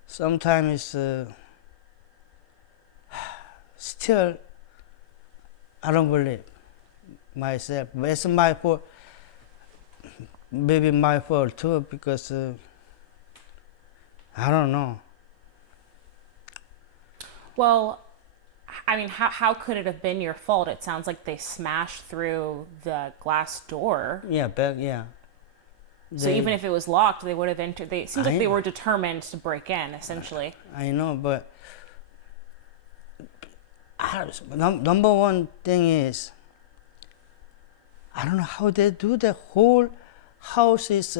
Sometimes still, I don't believe myself. It's my fault. Maybe my fault too, because I don't know. Well, I mean, how could it have been your fault? It sounds like they smashed through the glass door. Yeah, yeah. So even if it was locked, they would have entered. It seems like they were determined to break in, essentially. I know, but number one thing is, I don't know how they do. The whole house is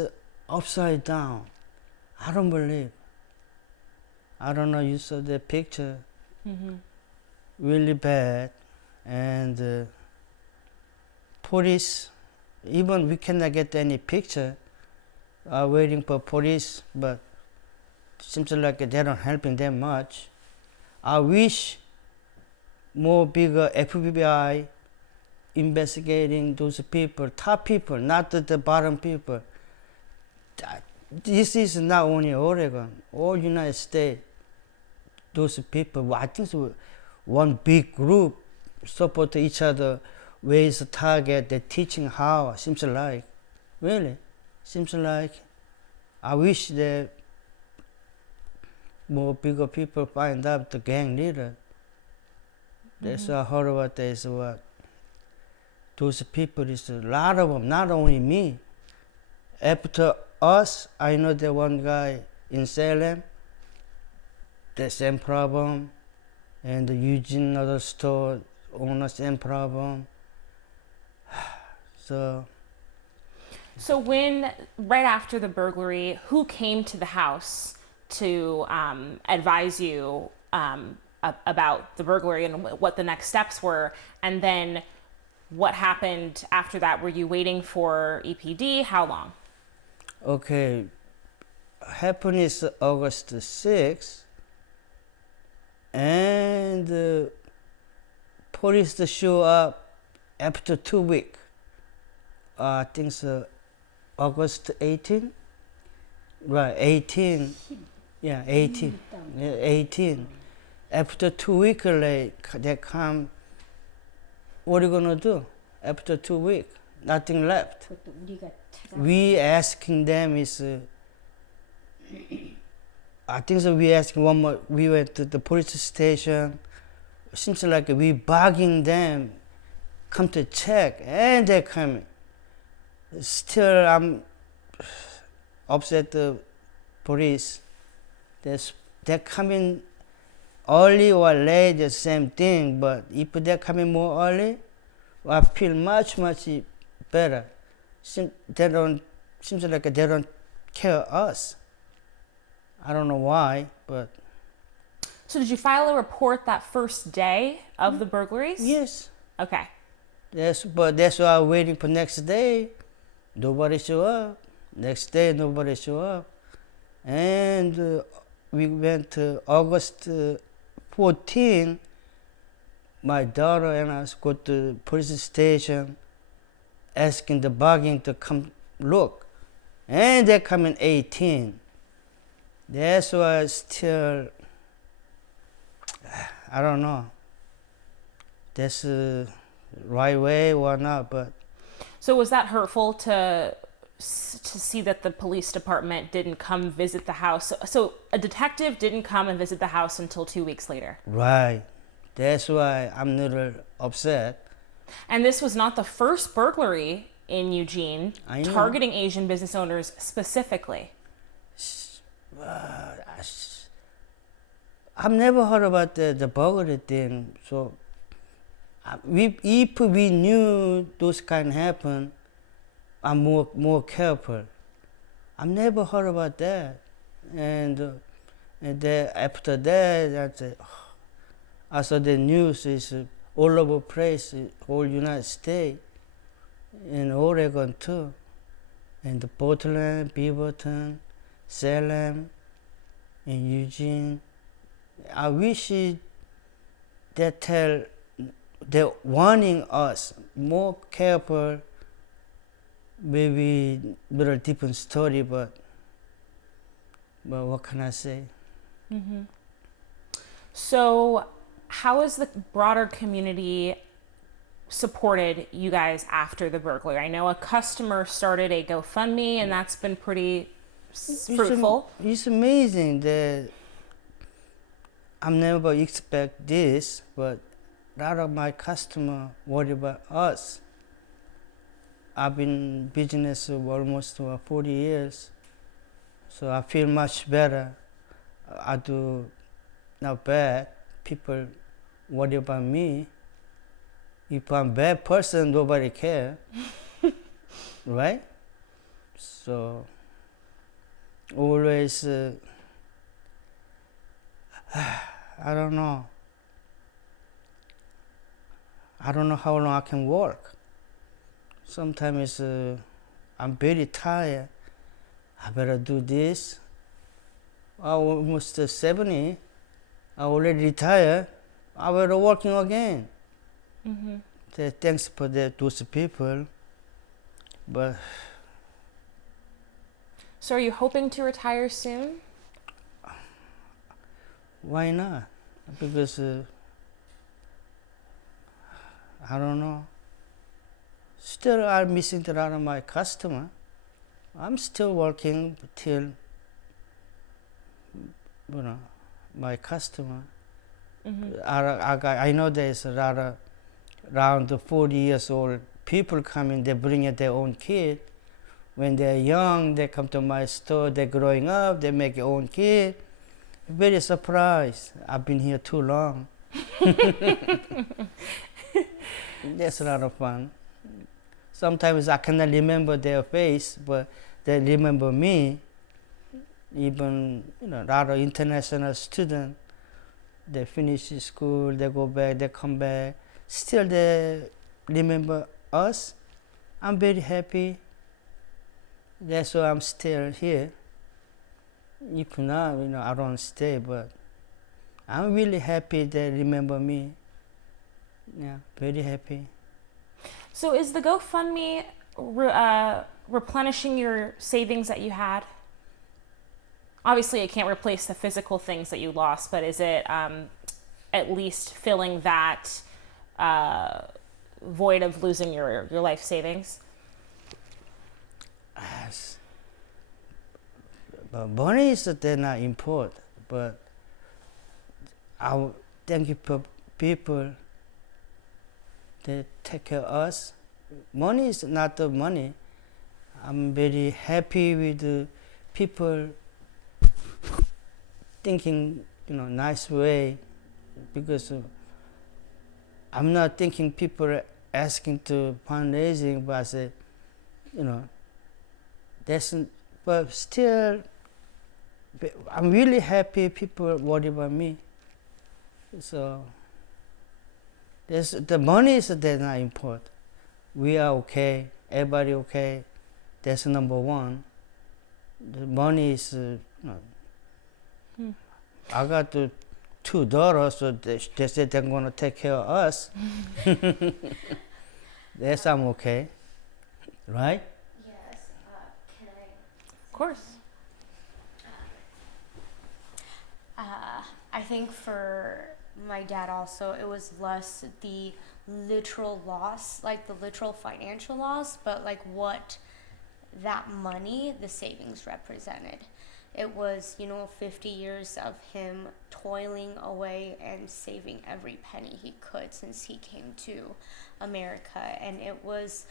upside down. I don't believe. I don't know, you saw the picture. Mm-hmm. Really bad. And police, even we cannot get any picture. Waiting for police, but seems like they're not helping them much. I wish more bigger FBI investigating those people, top people, not the bottom people. This is not only Oregon, all United States. those people, I think so, one big group support each other, where is the target, they're teaching how, seems like. Really, seems like. I wish that more bigger people find out the gang leader. That's what I heard about this, what those people is a lot of them, not only me. After us, I know the one guy in Salem, the same problem, and the Eugene other store owner, same problem. So when, right after the burglary, who came to the house to advise you about the burglary and what the next steps were? And then what happened after that? Were you waiting for EPD? How long? okay, happened is August 6th, and police show up after 2 weeks. I think so, August 18, right? 18, yeah, 18, yeah, 18. After 2 weeks, like they come. What are you gonna do? After 2 weeks, nothing left. We asking them is. I think so. We asking one more. We went to the police station. Seems like we bugging them, come to check, and they're coming. Still, I'm upset the police. They're coming early or late, the same thing. But if they're coming more early, I feel much better. Seems like they don't care us. I don't know why, but. So did you file a report that first day of the burglaries? Yes. Okay. Yes, but that's why I'm waiting for next day. Nobody show up. Next day, nobody show up. And we went to August 14. My daughter and I go to the police station, asking the bugging to come look. And they come in 18. That's why still, I don't know. That's the right way or not, but. So was that hurtful to see that the police department didn't come visit the house? So a detective didn't come and visit the house until 2 weeks later. Right. That's why I'm a little upset. And this was not the first burglary in Eugene targeting Asian business owners specifically. I've never heard about the burglary thing. So if we knew those kind happen, I'm more careful. I've never heard about that. And then after that, I saw the news is all over the place, whole United States, in Oregon too, and Portland, Beaverton, Salem, and Eugene. I wish they're warning us more careful. Maybe little different story, but what can I say? Mm-hmm. So how has the broader community supported you guys after the burglary? I know a customer started a GoFundMe, and that's been pretty fruitful. It's amazing that I never expect this, but a lot of my customers worry about us. I've been in business almost 40 years, so I feel much better. I do not bad. People worry about me. If I'm a bad person, nobody care, right? So always, I don't know. I don't know how long I can work. Sometimes I'm very tired. I better do this. I'm almost 70. I already retired. I better working again. Mm-hmm. Thanks for those people. But. So are you hoping to retire soon? why not? Because I don't know. Still, I'm missing a lot of my customer. I'm still working till, my customer. I know there's a lot of around 40 years old people coming. They bring their own kid. When they're young, they come to my store. They're growing up. They make their own kid. Very surprised. I've been here too long. That's a lot of fun. Sometimes I cannot remember their face, but they remember me. Even a lot of international students, they finish school, they go back, they come back. Still, they remember us. I'm very happy. That's why I'm still here. You cannot, I don't stay, but I'm really happy they remember me. Yeah, very happy. So is the GoFundMe replenishing your savings that you had? Obviously, it can't replace the physical things that you lost, but is it at least filling that void of losing your life savings? Yes. But money is they're not important, but I thank you for people that take care of us. Money is not the money. I'm very happy with the people thinking, nice way, because I'm not thinking people asking to fundraising, but I said, but still, I'm really happy people worry about me. So, the money is they're not important. We are okay, everybody okay. That's number one. The money is, I got two daughters, so they said they're gonna take care of us. That's I'm okay, right? Yes. Can I? Of course. I think for my dad also, it was less the literal loss, like the literal financial loss, but like what that money, the savings represented. It was, 50 years of him toiling away and saving every penny he could since he came to America. And it was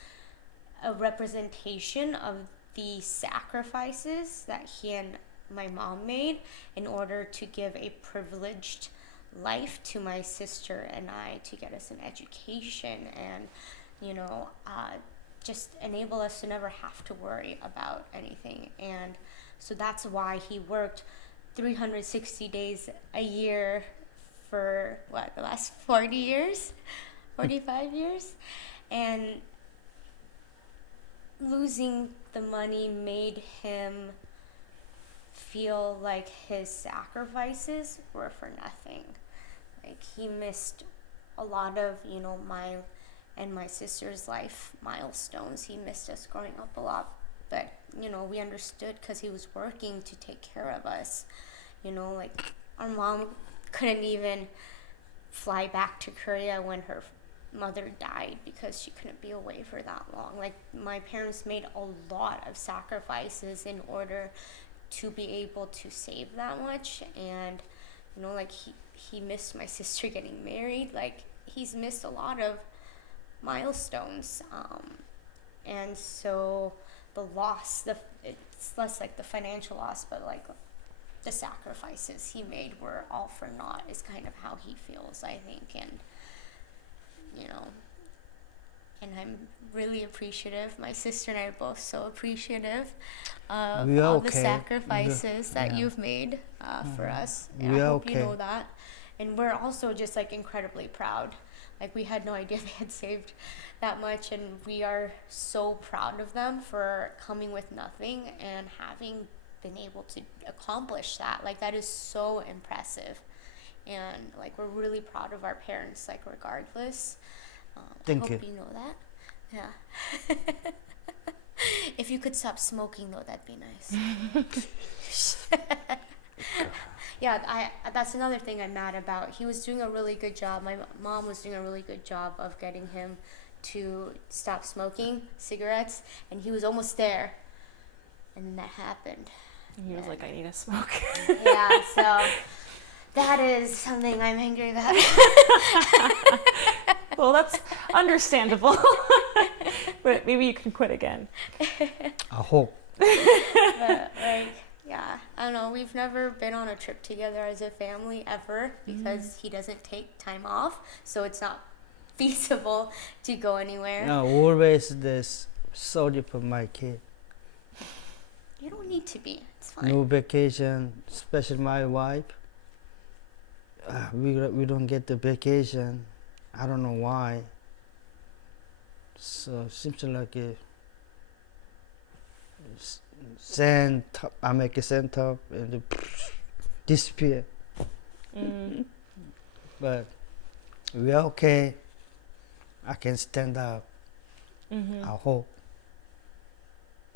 a representation of the sacrifices that he and my mom made in order to give a privileged life to my sister and I, to get us an education and, just enable us to never have to worry about anything. And so that's why he worked 360 days a year for the last 40 years, 45 years. And losing the money made him feel like his sacrifices were for nothing. Like he missed a lot of, my and my sister's life milestones. He missed us growing up a lot, but we understood because he was working to take care of us. Like our mom couldn't even fly back to Korea when her mother died because she couldn't be away for that long. Like my parents made a lot of sacrifices in order to be able to save that much. And like he missed my sister getting married. Like he's missed a lot of milestones, and so the loss, it's less like the financial loss, but like the sacrifices he made were all for naught is kind of how he feels, I think. And and I'm really appreciative. My sister and I are both so appreciative of all the sacrifices that you've made for us. And I hope you know that. And we're also just like incredibly proud. Like we had no idea they had saved that much, and we are so proud of them for coming with nothing and having been able to accomplish that. Like that is so impressive, and like we're really proud of our parents, like regardless. Thank you. I hope you know that. Yeah. If you could stop smoking though, that'd be nice. Yeah, that's another thing I'm mad about. He was doing a really good job. My mom was doing a really good job of getting him to stop smoking cigarettes, and he was almost there. And then that happened. And he was like, I need a smoke. Yeah, so that is something I'm angry about. Well, that's understandable. But maybe you can quit again. I hope. But, like, yeah, I don't know. We've never been on a trip together as a family ever because he doesn't take time off, so it's not feasible to go anywhere. No, always this sorry for my kid. You don't need to be. It's fine. No vacation, especially my wife. We don't get the vacation. I don't know why. So seems like a sand top. I make a sand top and disappear. But we're okay. I can stand up. I hope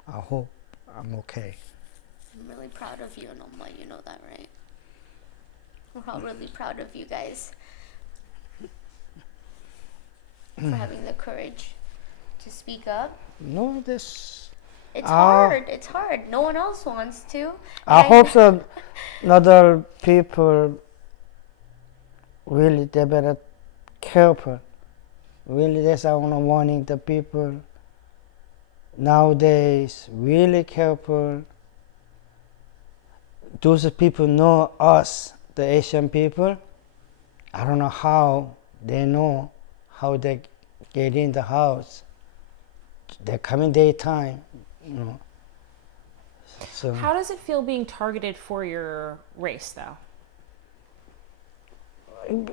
I'm okay. I'm really proud of you, and I'll let you know that, right? We're all really proud of you guys for having the courage to speak up. No, this. It's hard. It's hard. No one else wants to. I hope so. Other people really they better careful. Really, that's I want to warning the people nowadays. Really careful. Those people know us, the Asian people. I don't know how they know how they get in the house. They come in daytime, you know. So How does it feel being targeted for your race, though?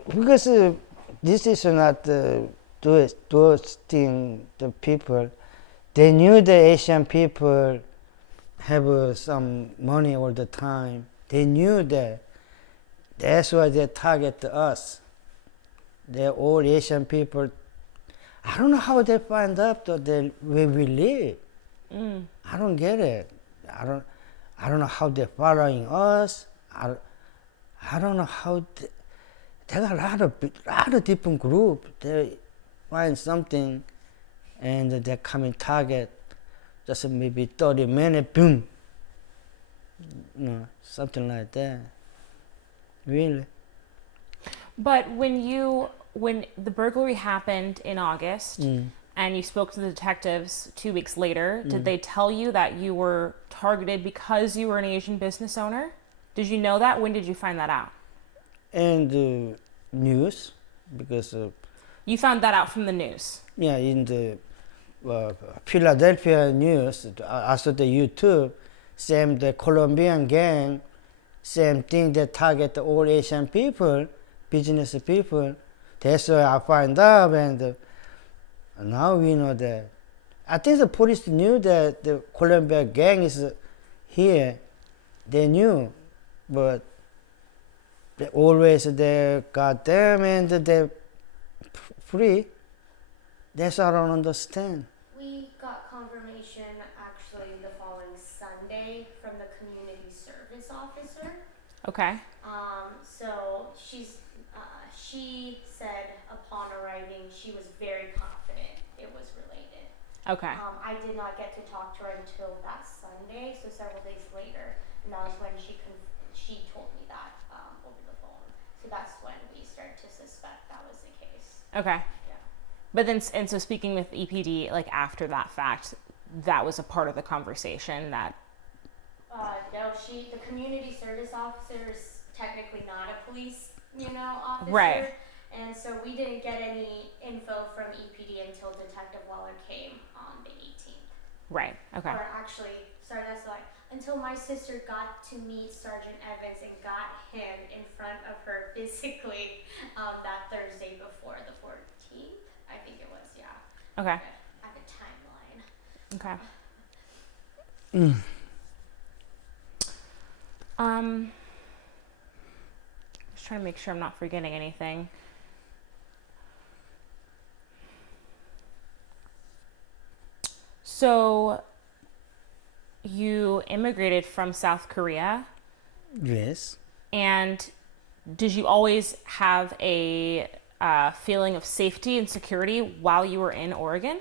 because this is not those thing the people. They knew the Asian people have some money all the time. They knew that. That's why they target us. They're all Asian people. I don't know how they find out that where we live. I don't get it. I don't know how they're following us. I don't know how they got a lot of different groups. They find something and they come in target. Just maybe 30 minutes, boom. You know, something like that. Really. But when the burglary happened in August and you spoke to the detectives 2 weeks later, did they tell you that you were targeted because you were an Asian business owner? Did you know that? When did you find that out? And the news, because You found that out from the news. yeah, in the Philadelphia news, also the YouTube, same the Colombian gang, same thing. They target all Asian people, business people. That's why I find out, and now we know that. I think the police knew that the Colombian gang is here. They knew, but they got them and they free. That's what I don't understand. We got confirmation actually the following Sunday from the community service officer. Okay. So she said upon arriving she was very confident it was related. Okay. I did not get to talk to her until that Sunday, so several days later, and that was when she told me that over the phone. So that's when we started to suspect that was the case. Okay. Yeah. But then, and so speaking with EPD, like after that fact, that was a part of the conversation that. No, the community service officer is technically not a police, officer. Right. And so we didn't get any info from EPD until Detective Weller came on the 18th. Right. Okay. Or actually, sorry, that's why. Until my sister got to meet Sergeant Evans and got him in front of her physically that Thursday before the 14th, I think it was, yeah. Okay. I have a timeline. Okay. Just trying to make sure I'm not forgetting anything. So you immigrated from South Korea Yes. And did you always have a feeling of safety and security while you were in Oregon?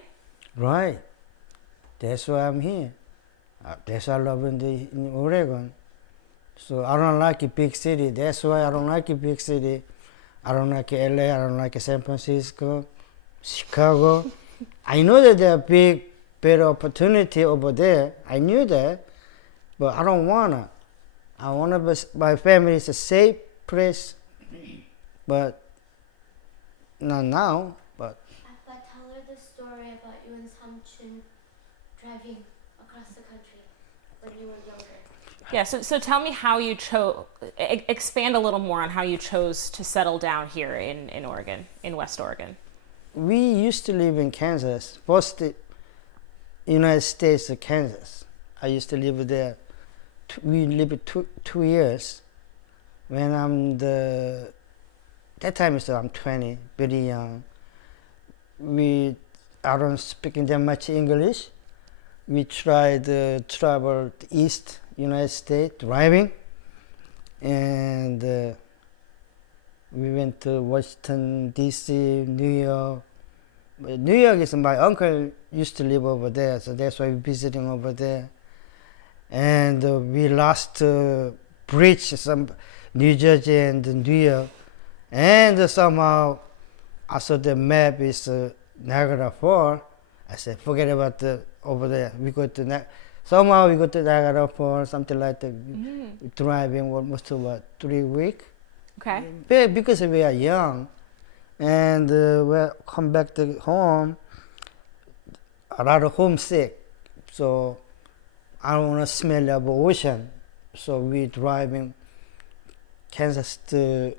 Right. That's why I'm here. That's why I love in Oregon. So I don't like a big city. That's why I don't like a big city. I don't like LA. I don't like San Francisco, Chicago. I know that there are big, better opportunity over there. I knew that, but I don't wanna. I wanna be, my family is a safe place, but not now. But But tell her the story about you and Samchun driving across the country when you were younger. Yeah, so tell me how you chose, expand a little more on how you chose to settle down here in Oregon, in West Oregon. we used to live in Kansas, first the United States of Kansas. I used to live there. We lived 2 years. When that time is I'm 20, very young. I don't speak that much English. We tried to travel to East United States driving, and we went to Washington D.C., New York. But New York is my uncle used to live over there, so that's why we're visiting over there. And we lost bridge some New Jersey and New York, and somehow I saw the map is Niagara Falls. I said, forget about over there. We go to somehow we go to Niagara Falls, something like that. Driving almost about 3 weeks. Okay. Because we are young, and we come back to home, a lot of homesick. So I don't want to smell of ocean. So we driving Kansas to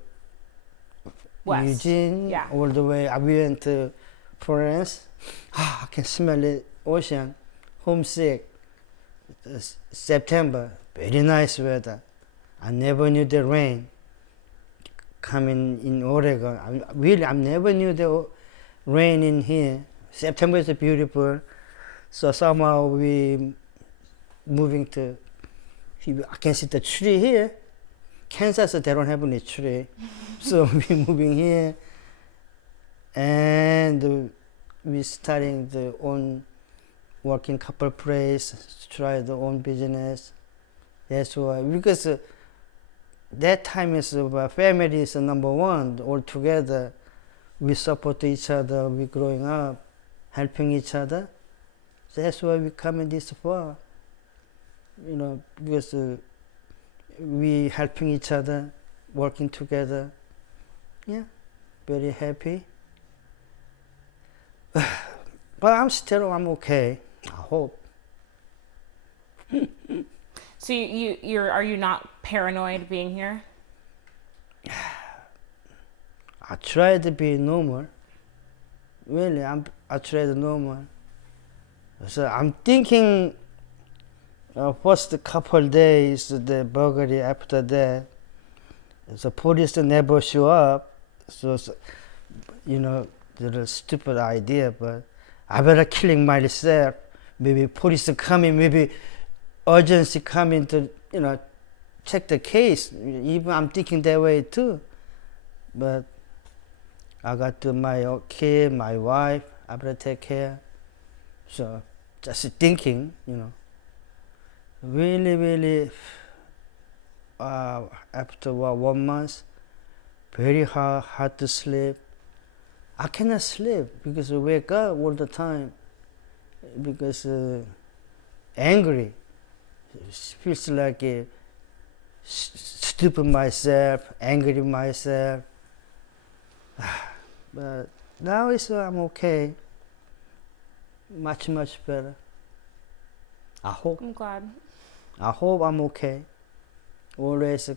West. Eugene, Yeah. all the way. We went to Florence. I can smell the ocean. Homesick. It's September, very nice weather. I never knew the rain coming in Oregon. I never knew the rain in here. September is beautiful. So somehow we moving to, I can see the tree here. Kansas, they don't have any tree. So we moving here, and we starting the own working couple place, try the own business. That's why, because that time is family is number one. All together, we support each other. We growing up, helping each other. That's why we coming this far. Because we helping each other, working together. Yeah, very happy. But I'm okay. I hope. So are you not paranoid being here? I try to be normal. Really, I try to normal. So I'm thinking, first couple days the burglary. After that, the police never show up. So the stupid idea, but I better killing myself. Maybe police coming, maybe urgency coming to check the case. Even I'm thinking that way too. But I got to my kid, my wife. I better take care. So just thinking, really, really. After 1 month, very hard to sleep. I cannot sleep because I wake up all the time because angry. It feels like stupid myself, angry myself. But now I'm okay. Much better. I hope. I'm glad. I hope I'm okay. Always a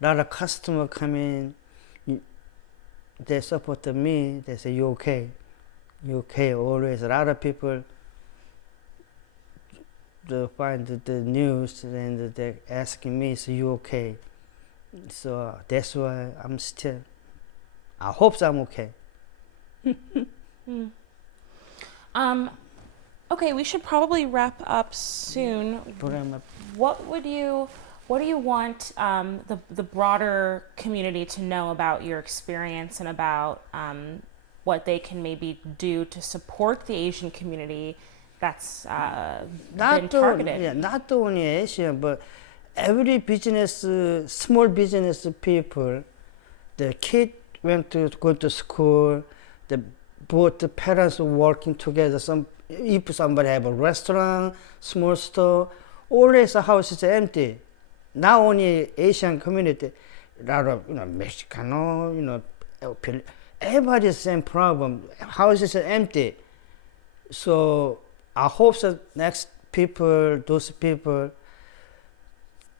lot of customer come in. They support me. They say, "You okay? You okay?" Always a lot of people. They find the news and they're asking me, "So you okay?" So that's why I'm still. I hope I'm okay. Okay, we should probably wrap up soon. What would you What do you want the broader community to know about your experience and about what they can maybe do to support the Asian community that's been targeted? Not only Asian, but every business, small business people, the kid go to school, both the parents are working together. If somebody have a restaurant, small store, always the house is empty. Not only Asian community, a lot of Mexicano, everybody the same problem. Houses are empty. So I hope that those people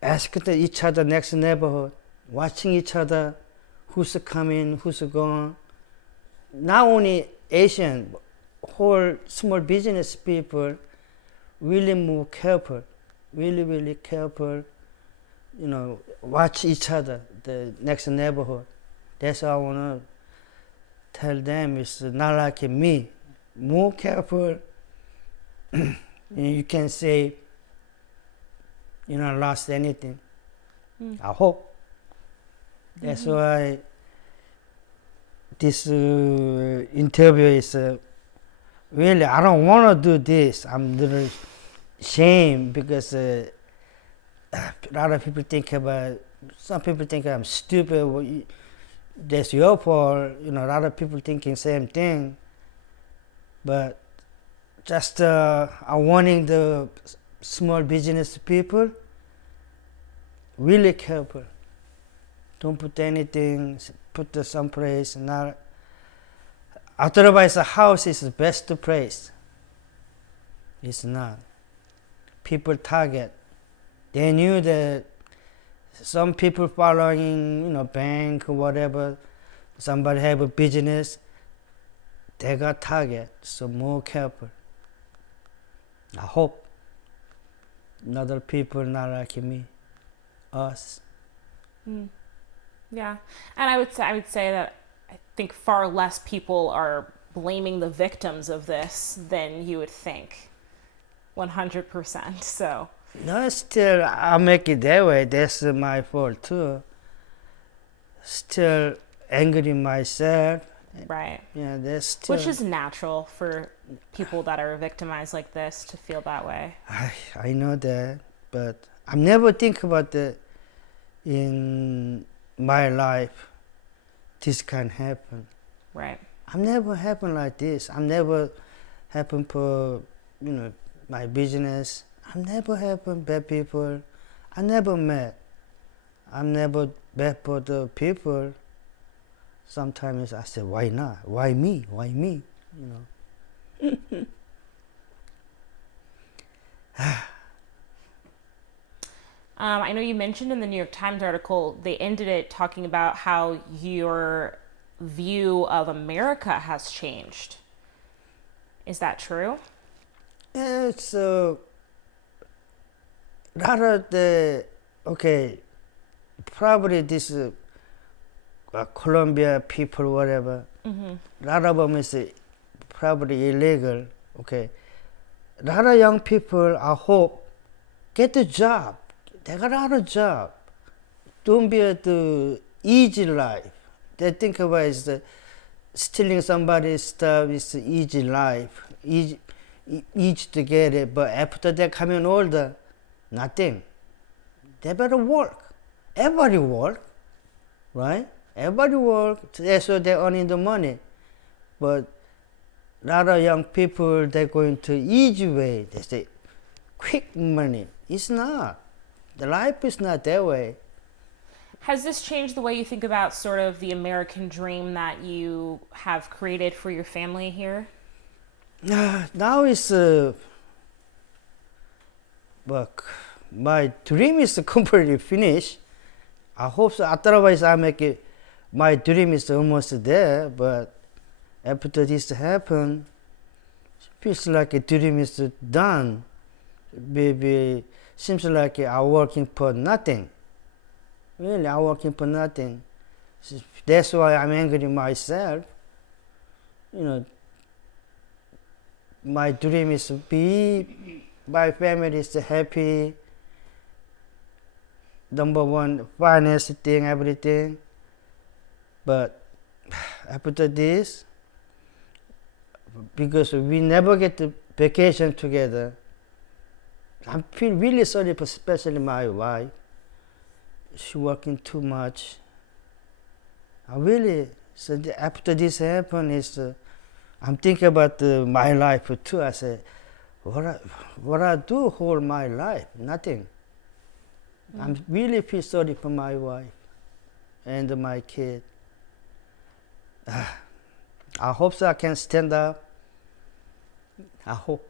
ask each other next neighborhood, watching each other, who's coming, who's going. Not only Asian, whole small business people really more careful, really careful. Watch each other, the next neighborhood. That's how I want to tell them. It's not like me. More careful. You can say you not lost anything. I hope. That's why this interview is really, I don't want to do this. I'm a little ashamed because a lot of people some people think I'm stupid. Well, that's your fault. A lot of people thinking same thing. But just I'm warning the small business people, really careful. Don't put anything, put someplace. Otherwise, a house is the best place. It's not. People target. They knew that some people following, bank or whatever, somebody have a business, they got target. So more careful. I hope other people not like me, us. Yeah, and I would say that I think far less people are blaming the victims of this than you would think. 100%. So. No, still I make it that way. That's my fault too. Still angry myself. Right. Yeah, that's still. Which is natural for people that are victimized like this to feel that way. I know that, but I never think about that in my life. This can happen. Right. I never happen like this. I never happen for my business. I never happen bad people. I never met. I'm never bad for the people. Sometimes I say, why not? Why me? Why me? I know you mentioned in the New York Times article, they ended it talking about how your view of America has changed. Is that true? It's rather probably this Colombia people, whatever. A lot of them is probably illegal. Okay, a lot of young people, I hope, get a job. They got a lot of job. Don't be the easy life. They think about is stealing somebody's stuff is easy life, easy to get it. But after they coming older, nothing. They better work. Everybody work, right? Everybody work. That's why they're earning the money. But a lot of young people, they're going to easy way. They say, quick money. It's not. The life is not that way. Has this changed the way you think about sort of the American dream that you have created for your family here? Now it's but my dream is completely finished. I hope so. Otherwise, I make it. My dream is almost there, but after this happen, feels like a dream is done. Maybe seems like I'm working for nothing. Really, I'm working for nothing. That's why I'm angry myself. My dream is to be, my family is happy. number one finance thing, everything. But after this, because we never get to vacation together, I feel really sorry for especially my wife. She working too much. I really, so after this happened, I'm thinking about my life too. I said, what I do whole my life? Nothing. I really feel sorry for my wife and my kid. I hope so I can stand up. I hope.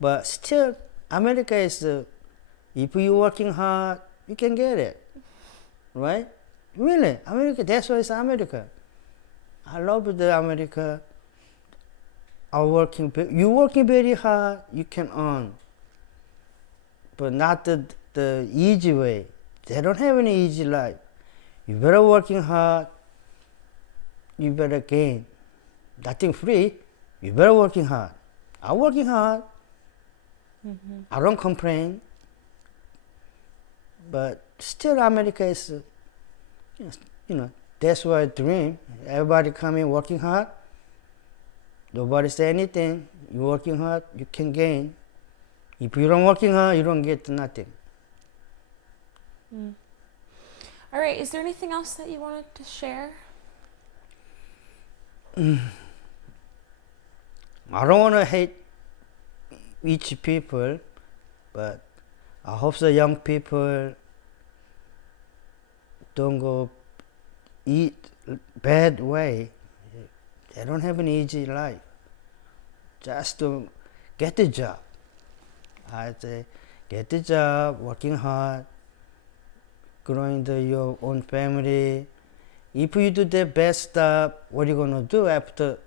But still, America is, if you're working hard, you can get it. Right? Really, America, that's why it's America. I love the America. You working very hard, you can earn. But not the easy way. They don't have any easy life. You better working hard, you better gain. Nothing free, you better working hard. I'm working hard. I don't complain. But still America is, that's why I dream. Everybody coming working hard. Nobody say anything. You working hard, you can gain. If you don't working hard, you don't get nothing. All right, is there anything else that you wanted to share? I don't want to hate each people, but I hope the young people don't go eat bad way. They don't have an easy life. Just to get a job. I say, get a job, working hard, growing your own family. If you do the best stuff, what are you going to do after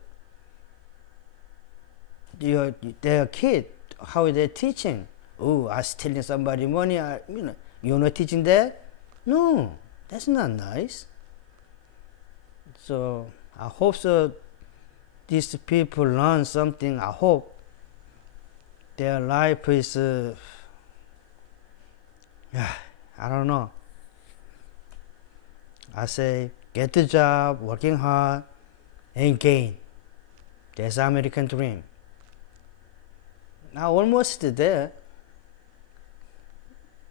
their kid? How are they teaching? Oh, I'm stealing somebody money. You're not teaching that? No, that's not nice. So I hope so these people learn something. I hope their life is, I don't know. I say, get a job, working hard, and gain. That's the American dream. Now almost there.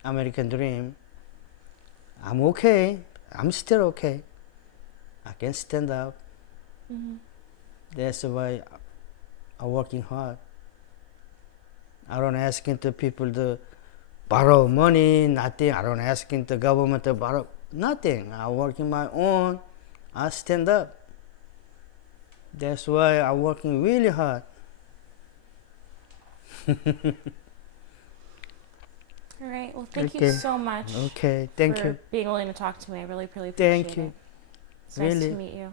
American dream. I'm okay. I'm still okay. I can stand up. That's why I'm working hard. I don't asking the people to borrow money, nothing. I don't asking the government to borrow nothing. I'm working my own. I stand up. That's why I'm working really hard. All right. Well, thank you Okay. so much Okay, thank for you. being willing to talk to me. I really, really appreciate Thank you. it. It's nice Really. to meet you.